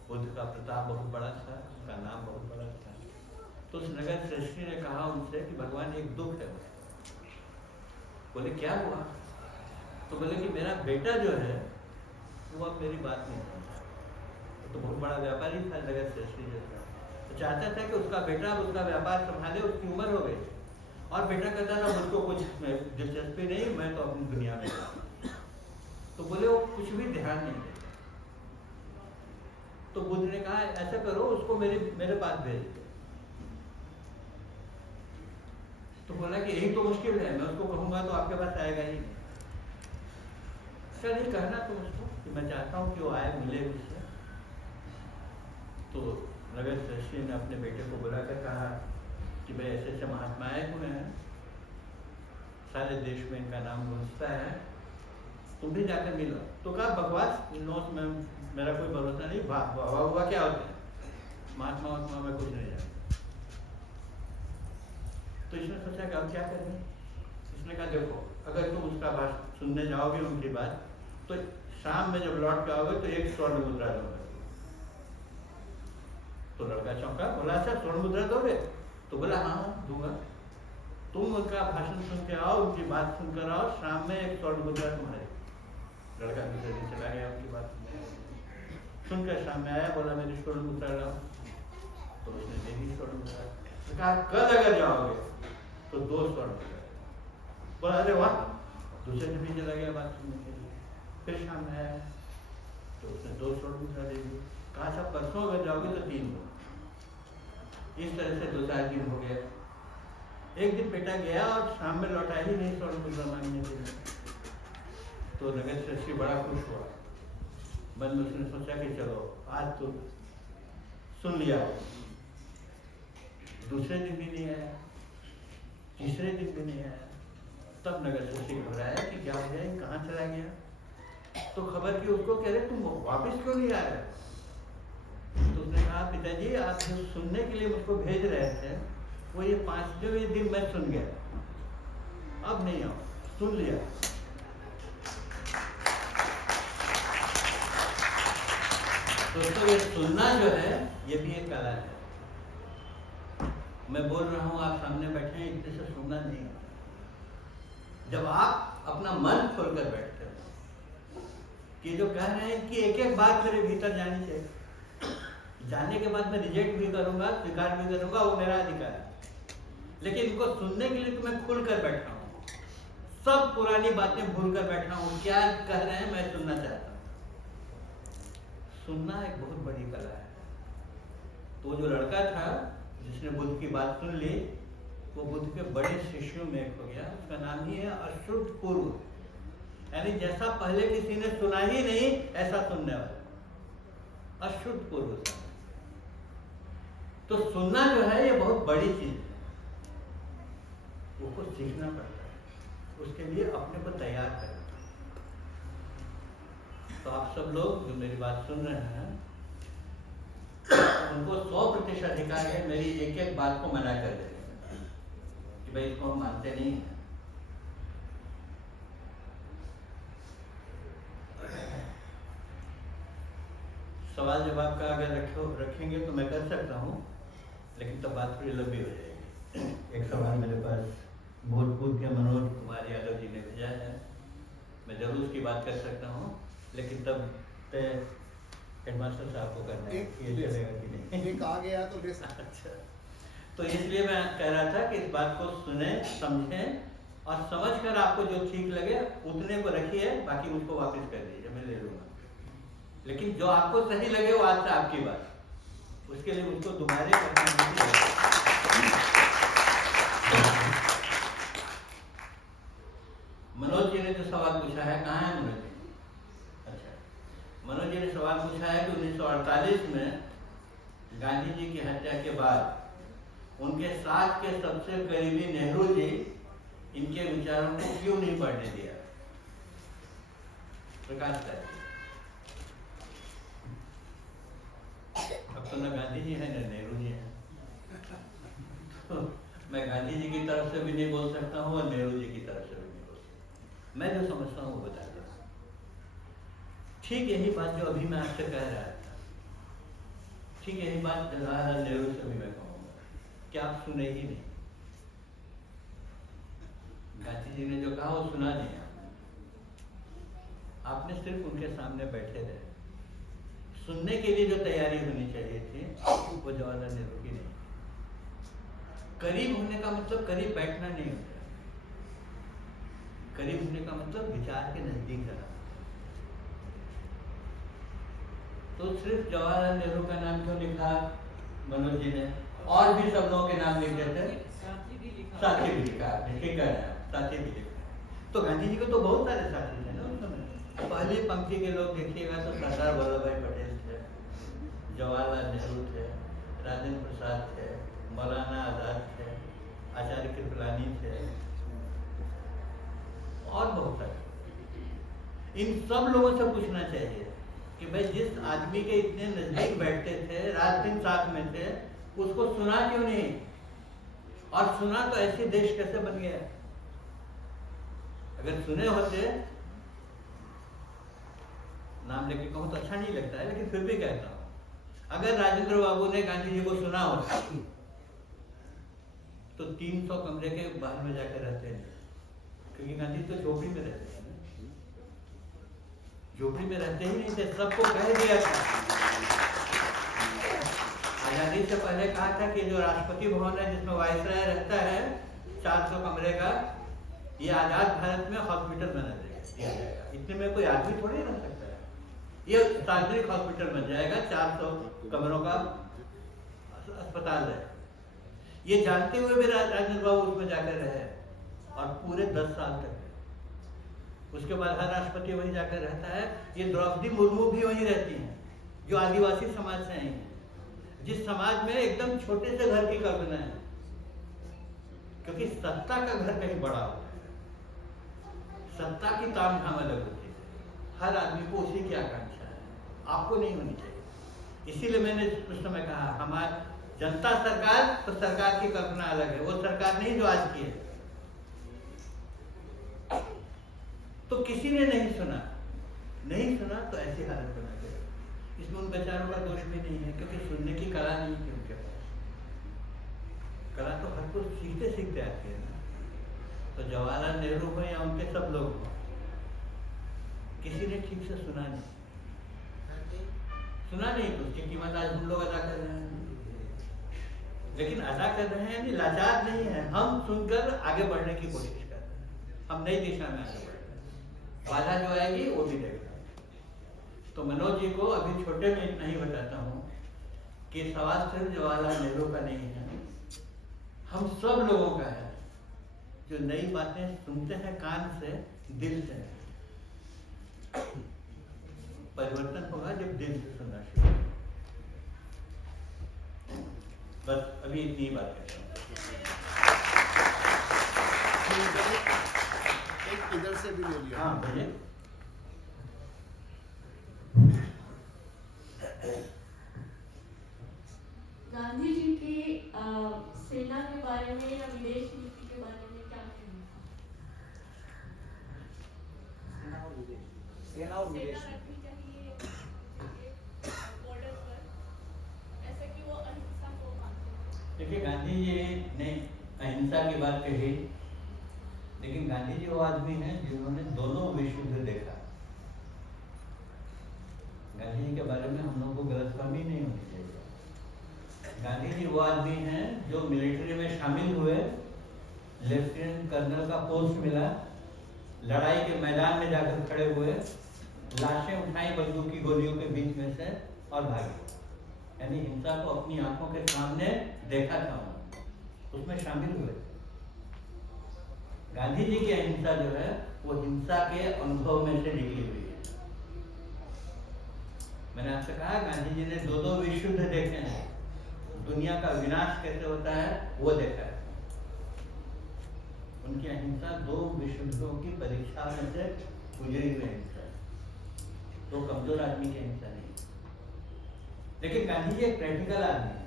बुद्ध का प्रताप बहुत बड़ा था, उनका नाम बहुत बड़ा था। तो उस नगर श्रेष्ठी ने कहा उनसे कि भगवान एक दुख है। बोले क्या हुआ? तो बोले कि मेरा बेटा जो है वो अब मेरी बात नहीं सुनता। तो बहुत बड़ा व्यापारी था नगर श्रेष्ठी जो था, तो चाहता था कि उसका बेटा अब उसका व्यापार संभाले, उसकी उम्र हो गई और बेटा कहता था मुझको कुछ दिलचस्पी नहीं, मैं तो अपनी दुनिया में। तो बोले वो कुछ भी ध्यान नहीं देता। तो बुद्ध ने कहा ऐसा करो उसको मेरे पास भेज दो। तो बोला कि यही तो मुश्किल है, मैं उसको कहूंगा तो आपके पास आएगा ही नहीं। सर नहीं कहना तो उसको कि मैं चाहता हूँ कि वो आए, मिले उससे। तो नगर श्रेष्ठी ने अपने बेटे को बुलाकर कहा कि भाई ऐसे ऐसे महात्मा आए हुए हैं, सारे देश में इनका नाम गूंजता है, तुम भी जाकर मिलो। तो कहा बकवास, इन लोगों में मेरा कोई भरोसा नहीं, हुआ क्या होता है, महात्मा महात्मा में कुछ नहीं जानता। तो इसने सोचा कि अब क्या करें। इसने कहा देखो अगर तुम उसका भाषण सुनने जाओगे उनकी बात, तो शाम में जब लौट के आओगे तो एक स्वर्ण मुद्रा दूंगा। तो लड़का चौंका, बोला अच्छा स्वर्ण मुद्रा दोगे? तो बोला हाँ दूंगा, तुम उनका भाषण सुन के आओ, उनकी बात सुनकर आओ, शाम में एक स्वर्ण मुद्रा तुम्हारी। लड़का दूसरे दिन चला गया उनकी बात सुनकर, शाम में आया, बोला मेरी स्वर्ण मुद्रा लाओ। तो उसने दे दी स्वर्ण मुद्रा। कहा कल अगर जाओगे तो 2 स्वर्ण मुद्रा। बोला अरे वाह, दूसरे दिन भी चला गया बात सुनने के लिए। फिर शाम में आया तो उसने 2 स्वर्ण मुद्रा दे दी। कहा अच्छा परसों अगर जाओगे तो 3 दो। इस तरह से 2-4 दिन हो गया। एक दिन बेटा गया और शाम में लौटा ही नहीं स्वर्ण मुद्रा मांगने के लिए। तो नगर श्रेष्ठी बड़ा खुश हुआ। मन में उसने सोचा कि चलो आज तो सुन लिया। दूसरे दिन भी नहीं आया, तीसरे दिन भी नहीं आया। तब नगर श्रेष्ठी घबराया कि क्या हो गया, कहाँ चला गया। तो खबर की उसको, कह रहे तुम वापस क्यों नहीं आए? तो उसने कहा पिताजी आप जो सुनने के लिए मुझको भेज रहे थे वो ये 5वें दिन मैं सुन गया, अब नहीं आओ, सुन लिया। दोस्तों ये सुनना जो है ये भी एक कला है। मैं बोल रहा हूँ, आप सामने बैठे हैं, इतने से सुनना नहीं होता। जब आप अपना मन खोलकर बैठते हो कि जो कह रहे हैं कि एक एक बात मेरे भीतर जानी चाहिए, जानने के बाद मैं रिजेक्ट भी करूंगा, स्वीकार भी करूंगा, वो मेरा अधिकार है। लेकिन इनको सुनने के लिए तो मैं खुल कर बैठा हूँ, सब पुरानी बातें भूल कर बैठा हूँ, क्या कह रहे हैं मैं सुनना चाहता हूँ। सुनना एक बहुत बड़ी कला है। तो जो लड़का था जिसने बुद्ध की बात सुन ली, वो बुद्ध के बड़े शिष्यों में एक हो गया। उसका नाम ही है अशुद्ध पूर्व, यानी जैसा पहले किसी ने सुना ही नहीं ऐसा सुनने वाला, अशुद्ध पूर्व। तो सुनना जो है ये बहुत बड़ी चीज है, उसको सीखना पड़ता है, उसके लिए अपने को तैयार करना। तो आप सब लोग जो मेरी बात सुन रहे हैं उनको 100% अधिकार है मेरी एक एक बात को मना कर देने कि भाई इसको हम मानते नहीं हैं। सवाल जवाब का अगर रखेंगे तो मैं कर सकता हूँ, लेकिन तब बात थोड़ी लंबी हो जाएगी। एक सवाल मेरे पास भोजपुर के मनोज कुमार यादव जी ने भेजा है, मैं जरूर उसकी बात कर सकता हूँ, लेकिन तब हेडमास्टर साहब को करना है, ये चलेगा कि नहीं। एक आ गया तो अच्छा, तो इसलिए मैं कह रहा था कि इस बात को सुने, समझें और समझकर आपको जो ठीक लगे उतने को रखिए, बाकी मुझको वापस कर दीजिए, मैं ले लूँगा। लेकिन जो आपको सही लगे वो आज से आपकी बात, उसके लिए मुझको दोबारे करना नहीं। मनोज जी ने जो सवाल पूछा है, कहाँ है मनोज जी? अच्छा, मनोज जी ने सवाल पूछा है कि 1948 में गांधी जी की हत्या के बाद उनके साथ के सबसे करीबी नेहरू जी इनके विचारों को क्यों नहीं पढ़ने दिया। प्रकाश है। अब तो न गांधी जी है न नेहरू जी है, तो मैं गांधी जी की तरफ से भी नहीं बोल सकता हूँ और नेहरू जी की तरफ से भी नहीं बोल सकता। मैं जो समझता हूँ वो बता देता हूँ। ठीक यही बात जो अभी मैं आपसे कह रहा था, ठीक यही बात जवाहरलाल नेहरू से भी मैं कहूँगा कि आप सुने ही नहीं। गांधी जी ने जो कहा वो सुना नहीं आपने सिर्फ उनके सामने बैठे रहे। सुनने के लिए जो तैयारी होनी चाहिए थी वो जवाहरलाल नेहरू की नहीं। करीब होने का मतलब करीब बैठना नहीं होता, करीब होने का मतलब विचार के नजदीक जाना। तो सिर्फ जवाहरलाल नेहरू का नाम क्यों लिखा मनोज जी ने, और भी सब लोगों के नाम लिखे थे, साथी भी लिखा आपने, ठीक है, साथी भी लिखा। तो गांधी जी को तो बहुत सारे साथी थे ना उस समय। पहली पंक्ति के लोग देखिएगा तो सरदार वल्लभ भाई पटेल थे, जवाहरलाल नेहरू थे, राजेंद्र प्रसाद थे, मौलाना आजाद थे, आचार्य कृपलानी थे और बहुत सारे। इन सब लोगों से पूछना चाहिए कि भाई जिस आदमी के इतने नजदीक बैठते थे, रात दिन साथ में थे, उसको सुना क्यों नहीं? और सुना तो ऐसे देश कैसे बन गया? अगर सुने होते, नाम लेके कहूँ तो अच्छा नहीं लगता है लेकिन फिर भी कहता हूँ, अगर राजेंद्र बाबू ने गांधी जी को सुना होता तो 300 कमरे के बाहर में जाकर रहते हैं, क्योंकि गांधी तो झोपड़ी में रहते हैं, झोपड़ी में रहते ही नहीं थे, सबको कह दिया था। आजादी से पहले कहा था कि जो राष्ट्रपति भवन है जिसमें वायसराय रहता है 400 कमरे का, ये आजाद भारत में हॉस्पिटल बना दिया जाएगा। इतने में कोई आदमी थोड़ी रह सकता है, ये सार्वजनिक हॉस्पिटल बन जाएगा, 400 कमरों का अस्पताल है। ये जानते हुए भी राजेंद्र बाबू उसमें जाकर रहे और पूरे 10 साल तक। उसके बाद हर राष्ट्रपति वहीं जाकर रहता है। ये द्रौपदी मुर्मू भी वहीं रहती हैं, जो आदिवासी समाज से आई हैं, जिस समाज में एकदम छोटे से घर की कल्पना है, क्योंकि सत्ता का घर कहीं बड़ा होता है, सत्ता की तामझाम अलग होती है। हर आदमी को उसी की आकांक्षा है, आपको नहीं होनी चाहिए। इसीलिए मैंने उस समय कहा, हमारी जनता सरकार तो सरकार की कल्पना अलग है, वो सरकार नहीं जो आज की है। तो किसी ने नहीं सुना तो ऐसी हालत बना के रखी। इसमें उन बेचारों का दोष भी नहीं है, क्योंकि सुनने की कला नहीं थी उनके पास। कला तो हर कोई सीखते सीखते आती है ना। तो जवाहरलाल नेहरू हो या उनके सब लोग हो, किसी ने ठीक से सुना नहीं तो उसकी कीमत आज हम लोग अदा कर रहे हैं। लेकिन अदा कर रहे हैं यानी लाचार नहीं है, हम सुनकर आगे बढ़ने की कोशिश कर रहे हैं, हम नई दिशा में आगे बढ़ रहे हैं। बाधा जो आएगी वो भी देखेगा। तो मनोज जी को अभी छोटे में इतना ही बताता हूँ कि सवाल सिर्फ जवाहरलाल नेहरू का नहीं है, हम सब लोगों का है, जो नई बातें सुनते हैं कान से, दिल से। परिवर्तन होगा जब दिल से सुनना शुरू। बस अभी इतनी ही बात करता हूँ। एक इधर से भी ले लिया। हाँ भैया। गांधी जी की सेना के बारे में या विदेश नीति के बारे में क्या कहना? सेना और विदेश रखनी चाहिए बॉर्डर पर, ऐसा कि वो अहिंसा को मानते हैं। देखिए, गांधी जी ने अहिंसा की बात कही, लेकिन गांधी जी वो आदमी हैं जिन्होंने दोनों विश्व युद्ध देखा। गांधी जी के बारे में हम लोगों को गलतफहमी नहीं होनी चाहिए। गांधी जी वो आदमी हैं जो मिलिट्री में शामिल हुए, लेफ्टिनेंट कर्नल का पोस्ट मिला, लड़ाई के मैदान में जाकर खड़े हुए, लाशें उठाई बंदूक की गोलियों के बीच में से और भागे। यानी हिंसा को अपनी आंखों के सामने देखा था, उसमें शामिल हुए। गांधी जी की अहिंसा जो है वो हिंसा के अनुभव में से निकली हुई है। मैंने आपसे कहा गांधी जी ने दो विश्व युद्ध देखे हैं, दुनिया का विनाश कैसे होता है वो देखा है। उनकी अहिंसा 2 विश्व युद्धों की परीक्षा में से गुजरी हुई अहिंसा है। तो कमजोर आदमी की अहिंसा नहीं। लेकिन गांधी जी एक प्रैक्टिकल आदमी है,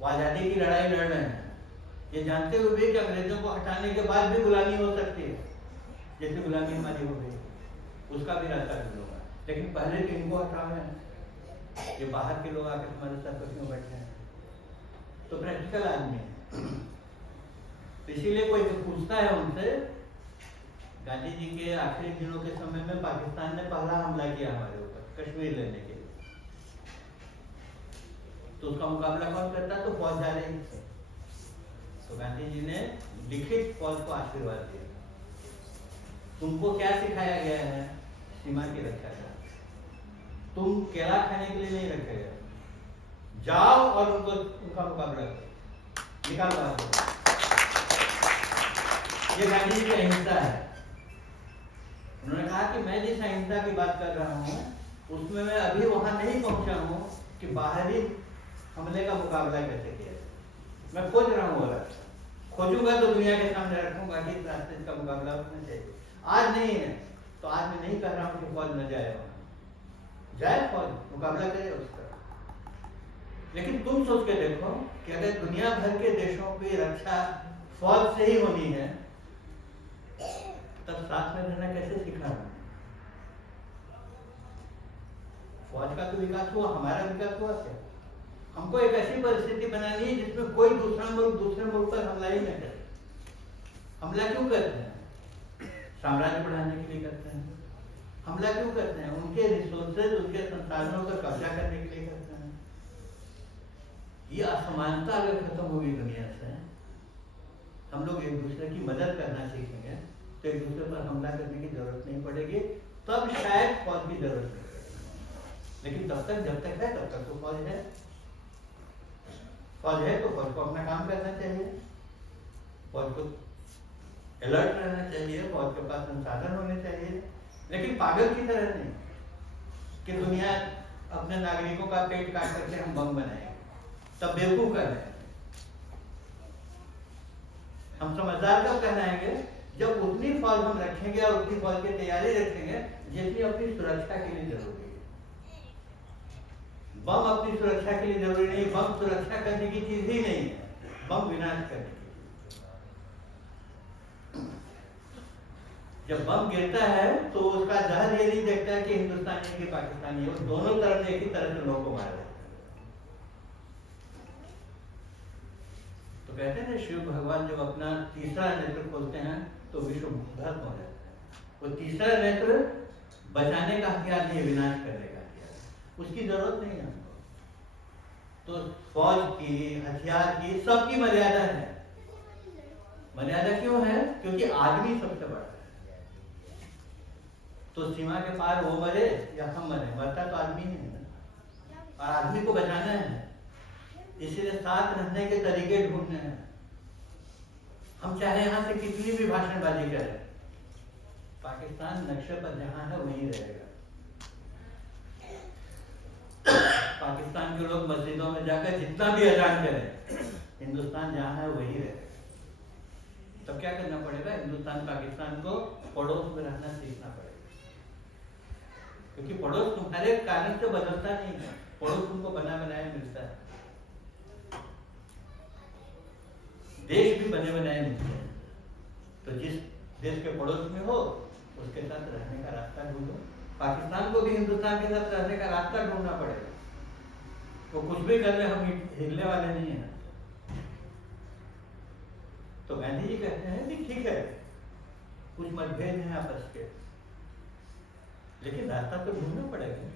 वो आजादी की लड़ाई लड़ रहे हैं, ये जानते हुए भी कि अंग्रेजों को हटाने के बाद भी गुलामी हो सकती है, जैसे गुलामी हमारी हो गई, उसका भी रास्ता ढूंढूंगा। लेकिन पहले तो इनको हटाना है, ये बाहर के लोग आकर हमारे साथ क्यों बैठे हैं। तो प्रैक्टिकल आदमी है, तो इसीलिए कोई पूछता है उनसे, गांधी जी के आखिरी दिनों के समय में पाकिस्तान ने पहला हमला किया हमारे ऊपर कश्मीर लेने के लिए, तो उसका मुकाबला कौन करता, तो फौज जा रही थी। तो गांधी जी ने लिखित फौज को आशीर्वाद दिया, तुमको क्या सिखाया गया है, सीमा की रक्षा का, तुम केला खाने के लिए नहीं रखे गए, जाओ और उनका मुकाबला करो, निकालो हाथ। ये गांधी जी की अहिंसा है। उन्होंने कहा कि मैं जिस अहिंसा की बात कर रहा हूँ उसमें मैं अभी वहां नहीं पहुंचा हूँ कि बाहरी हमले का मुकाबला कैसे किया जाए, मैं खोज रहा हूँ, और खोजूंगा तो दुनिया के सामने रखूंगा कि इस रास्ते का मुकाबला होना चाहिए। आज नहीं है तो आज मैं नहीं कर रहा हूँ कि फौज न जाए, वहां जाए फौज, मुकाबला करे उसका। लेकिन तुम सोच के देखो कि अगर दुनिया भर के देशों की रक्षा फौज से ही होनी है, तब साथ में रहना कैसे सीखा? फौज का तो विकास हुआ, हमारा विकास हुआ क्या? हमको एक ऐसी परिस्थिति बनानी है जिसमें कोई दूसरा मुल्क दूसरे मुल्क पर हमला ही न करे। हमला क्यों करते हैं? साम्राज्य बढ़ाने के लिए करते हैं। हमला क्यों करते हैं? उनके रिसोर्सेज, उनके संसाधनों पर कब्जा करने के लिए करते हैं। ये असमानता अगर खत्म होगी दुनिया से, हम लोग एक दूसरे की मदद करना सीखेंगे तो एक दूसरे पर हमला करने की जरूरत नहीं पड़ेगी, तब शायद फौज की जरूरत नहीं पड़ेगी। लेकिन तब तक, जब तक है तब तक तो फौज है। फौज है तो फौज को अपना काम करना चाहिए, फौज को अलर्ट रहना चाहिए, फौज के पास संसाधन होने चाहिए, लेकिन पागल की तरह नहीं कि दुनिया अपने नागरिकों का पेट काट करके हम बम बनाएंगे, तब बेवकूफ कर रहे हैं। हम समझदार कब कहलाएंगे? जब उतनी फौज हम रखेंगे और उतनी फौज की तैयारी रखेंगे जितनी अपनी सुरक्षा के लिए जरूरी है। बम अपनी सुरक्षा के लिए जरूरी नहीं, बम सुरक्षा करने की चीज ही नहीं है, बम विनाश करने की। जब बम गिरता है तो उसका जहर ये नहीं देखता है कि हिंदुस्तानी है कि पाकिस्तानी है, वो दोनों तरफ से एक ही तरह से लोगों को मार देता है। तो कहते हैं ना, शिव भगवान जब अपना तीसरा नेत्र खोलते हैं तो विश्व भस्म हो जाता है। वो तीसरा नेत्र बचाने का हथियार नहीं, विनाश करने का हथियार, उसकी जरूरत नहीं है हमको। तो फौज की, हथियार की, सबकी मर्यादा है। मर्यादा क्यों है? क्योंकि आदमी सबसे बड़ा है। तो सीमा के पार वो मरे या हम मरे, मरता तो आदमी ही है ना, और आदमी को बचाना है। इसीलिए साथ रहने के तरीके ढूंढने हैं। हम चाहे यहां से कितनी भी भाषणबाजी करें, पाकिस्तान नक्शे पर जहां है वहीं रहेगा। पाकिस्तान के लोग मस्जिदों में जाकर जितना भी अजान करें, हिंदुस्तान जहां है वहीं रहेगा। तब क्या करना पड़ेगा? हिंदुस्तान पाकिस्तान को पड़ोस में रहना सीखना पड़ेगा, क्योंकि पड़ोस तुम्हारे कारण से बदलता नहीं है, पड़ोस तुमको बना बनाया मिलता है। देश भी बने बनाए मिलते हैं। तो जिस देश के पड़ोस में हो उसके साथ रहने का रास्ता ढूंढो। पाकिस्तान को भी हिंदुस्तान के साथ रहने का रास्ता ढूंढना पड़ेगा। वो कुछ भी कर ले, हम हिलने वाले नहीं हैं। तो गांधी जी कहते हैं कि ठीक है, कुछ मतभेद हैं आपस के, लेकिन रास्ता तो ढूंढना पड़ेगा।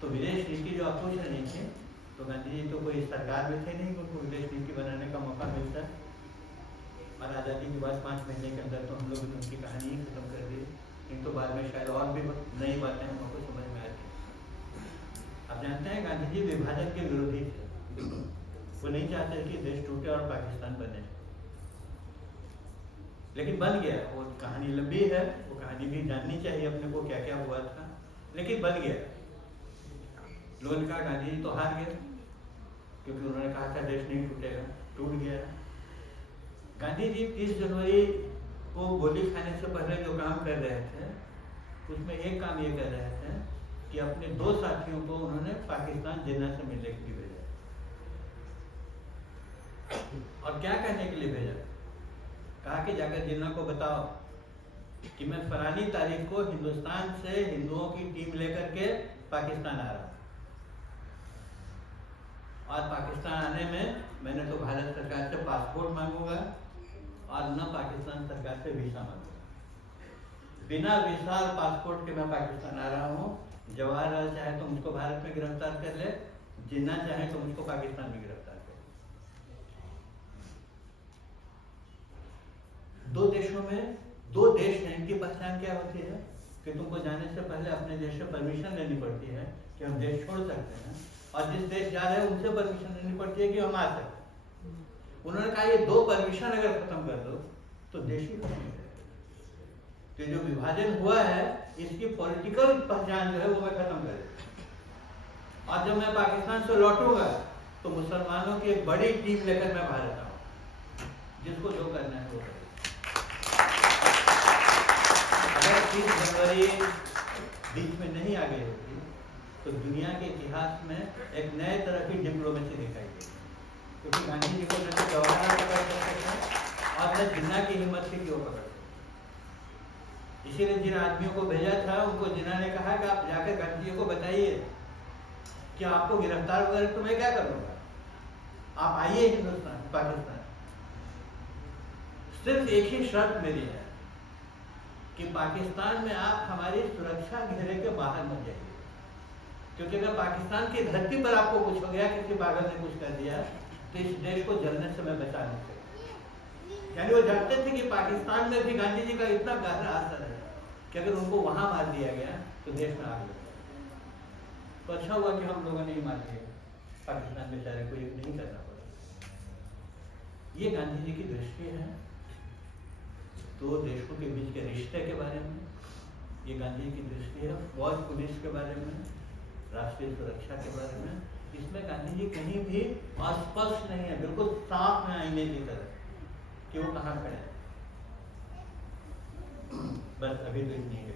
तो विदेश नीति जो आप पूछ रही थी, तो गांधी जी तो कोई सरकार में थे नहीं, उनको विदेश नीति बनाने का मौका मिलता है। और आज़ादी के बाद 5 महीने के अंदर तो हम लोग उनकी कहानी ही खत्म कर दी, नहीं तो बाद में शायद और भी नई बातें हमको समझ में आती। आप जानते हैं गांधी जी विभाजन के विरोधी थे, वो नहीं चाहते कि देश टूटे और पाकिस्तान बने, लेकिन बन गया। वो कहानी लंबी है, वो कहानी भी जाननी चाहिए अपने को, क्या क्या हुआ था, लेकिन बन गया। लोगों ने कहा गांधी जी तो हार गए, क्योंकि उन्होंने कहा था देश नहीं टूटेगा, टूट गया। गांधी जी 30 जनवरी को गोली खाने से पहले जो काम कर रहे थे उसमें एक काम ये कर रहे थे कि अपने 2 साथियों को उन्होंने पाकिस्तान जिन्ना से मिलने के लिए भेजा। और क्या कहने के लिए भेजा? कहा कि जाकर जिन्ना को बताओ कि मैं फलानी तारीख को हिंदुस्तान से हिंदुओं की टीम लेकर के पाकिस्तान आ रहा हूँ। और पाकिस्तान आने में मैंने तो भारत सरकार से पासपोर्ट मांगूंगा और न पाकिस्तान सरकार से वीसा मांगूंगा। बिना वीसा और पासपोर्ट के मैं पाकिस्तान आ रहा हूँ। जवाहरलाल चाहे तो मुझको भारत में गिरफ्तार कर ले, जिन्ना चाहे तो मुझको पाकिस्तान में गिरफ्तार कर ले। 2 देशों में 2 देश हैं, इनकी पहचान क्या होती है कि तुमको जाने से पहले अपने देश से परमिशन लेनी पड़ती है कि हम देश छोड़ सकते हैं, और जिस देश जा रहे हैं उनसे परमिशन लेनी पड़ती है कि हम आ सकते हैं। उन्होंने कहा ये 2 परमिशन अगर खत्म कर दो तो देश ही खत्म हो जाएगा। तो जो विभाजन हुआ है इसकी पॉलिटिकल पहचान जो है वो मैं खत्म कर दूं। और जब मैं पाकिस्तान से लौटूंगा तो मुसलमानों की एक बड़ी टीम लेकर मैं भारत आऊंगा, जिसको जो करना है वो करें। अगर 30 जनवरी बीच में नहीं आ गई होती तो दुनिया के इतिहास में एक नए तरह की डिप्लोमेसी दिखाई देगी, क्योंकि गांधी जी को न तो जवाहरलाल पकड़ सकते थे और न जिन्ना की हिम्मत थी कि वो पकड़ सकते। इसीलिए जिन आदमियों को भेजा था उनको जिन्ना ने कहा कि आप जाकर गांधी जी को बताइए कि आपको गिरफ्तार वगैरह तो मैं क्या करूँगा, आप आइए हिंदुस्तान पाकिस्तान। सिर्फ एक ही शर्त मेरी है कि पाकिस्तान में आप हमारी सुरक्षा घेरे के बाहर मत जाइए, क्योंकि अगर पाकिस्तान की धरती पर आपको कुछ हो गया, किसी पागल ने कुछ कर दिया, तो इस देश को जलने से मैं बचा नहीं सकता। यानी वो जानते थे कि पाकिस्तान में भी गांधी जी का इतना गहरा असर है कि अगर उनको वहां मार दिया गया तो देश में आग लग जाएगा। तो अच्छा हुआ कि हम लोगों ने ही मार दिया, पाकिस्तान बेचारे को ये नहीं करना पड़ा। ये गांधी जी की दृष्टि है 2 देशों के बीच के रिश्ते के बारे में। ये गांधी जी की दृष्टि है फौज पुलिस के बारे में, राष्ट्रीय सुरक्षा के बारे में। इसमें गांधी जी कहीं भी अस्पष्ट नहीं है, बिल्कुल साफ है आईने की तरह कि वो कहाँ खड़े हैं। बस अभी तो इतनी है।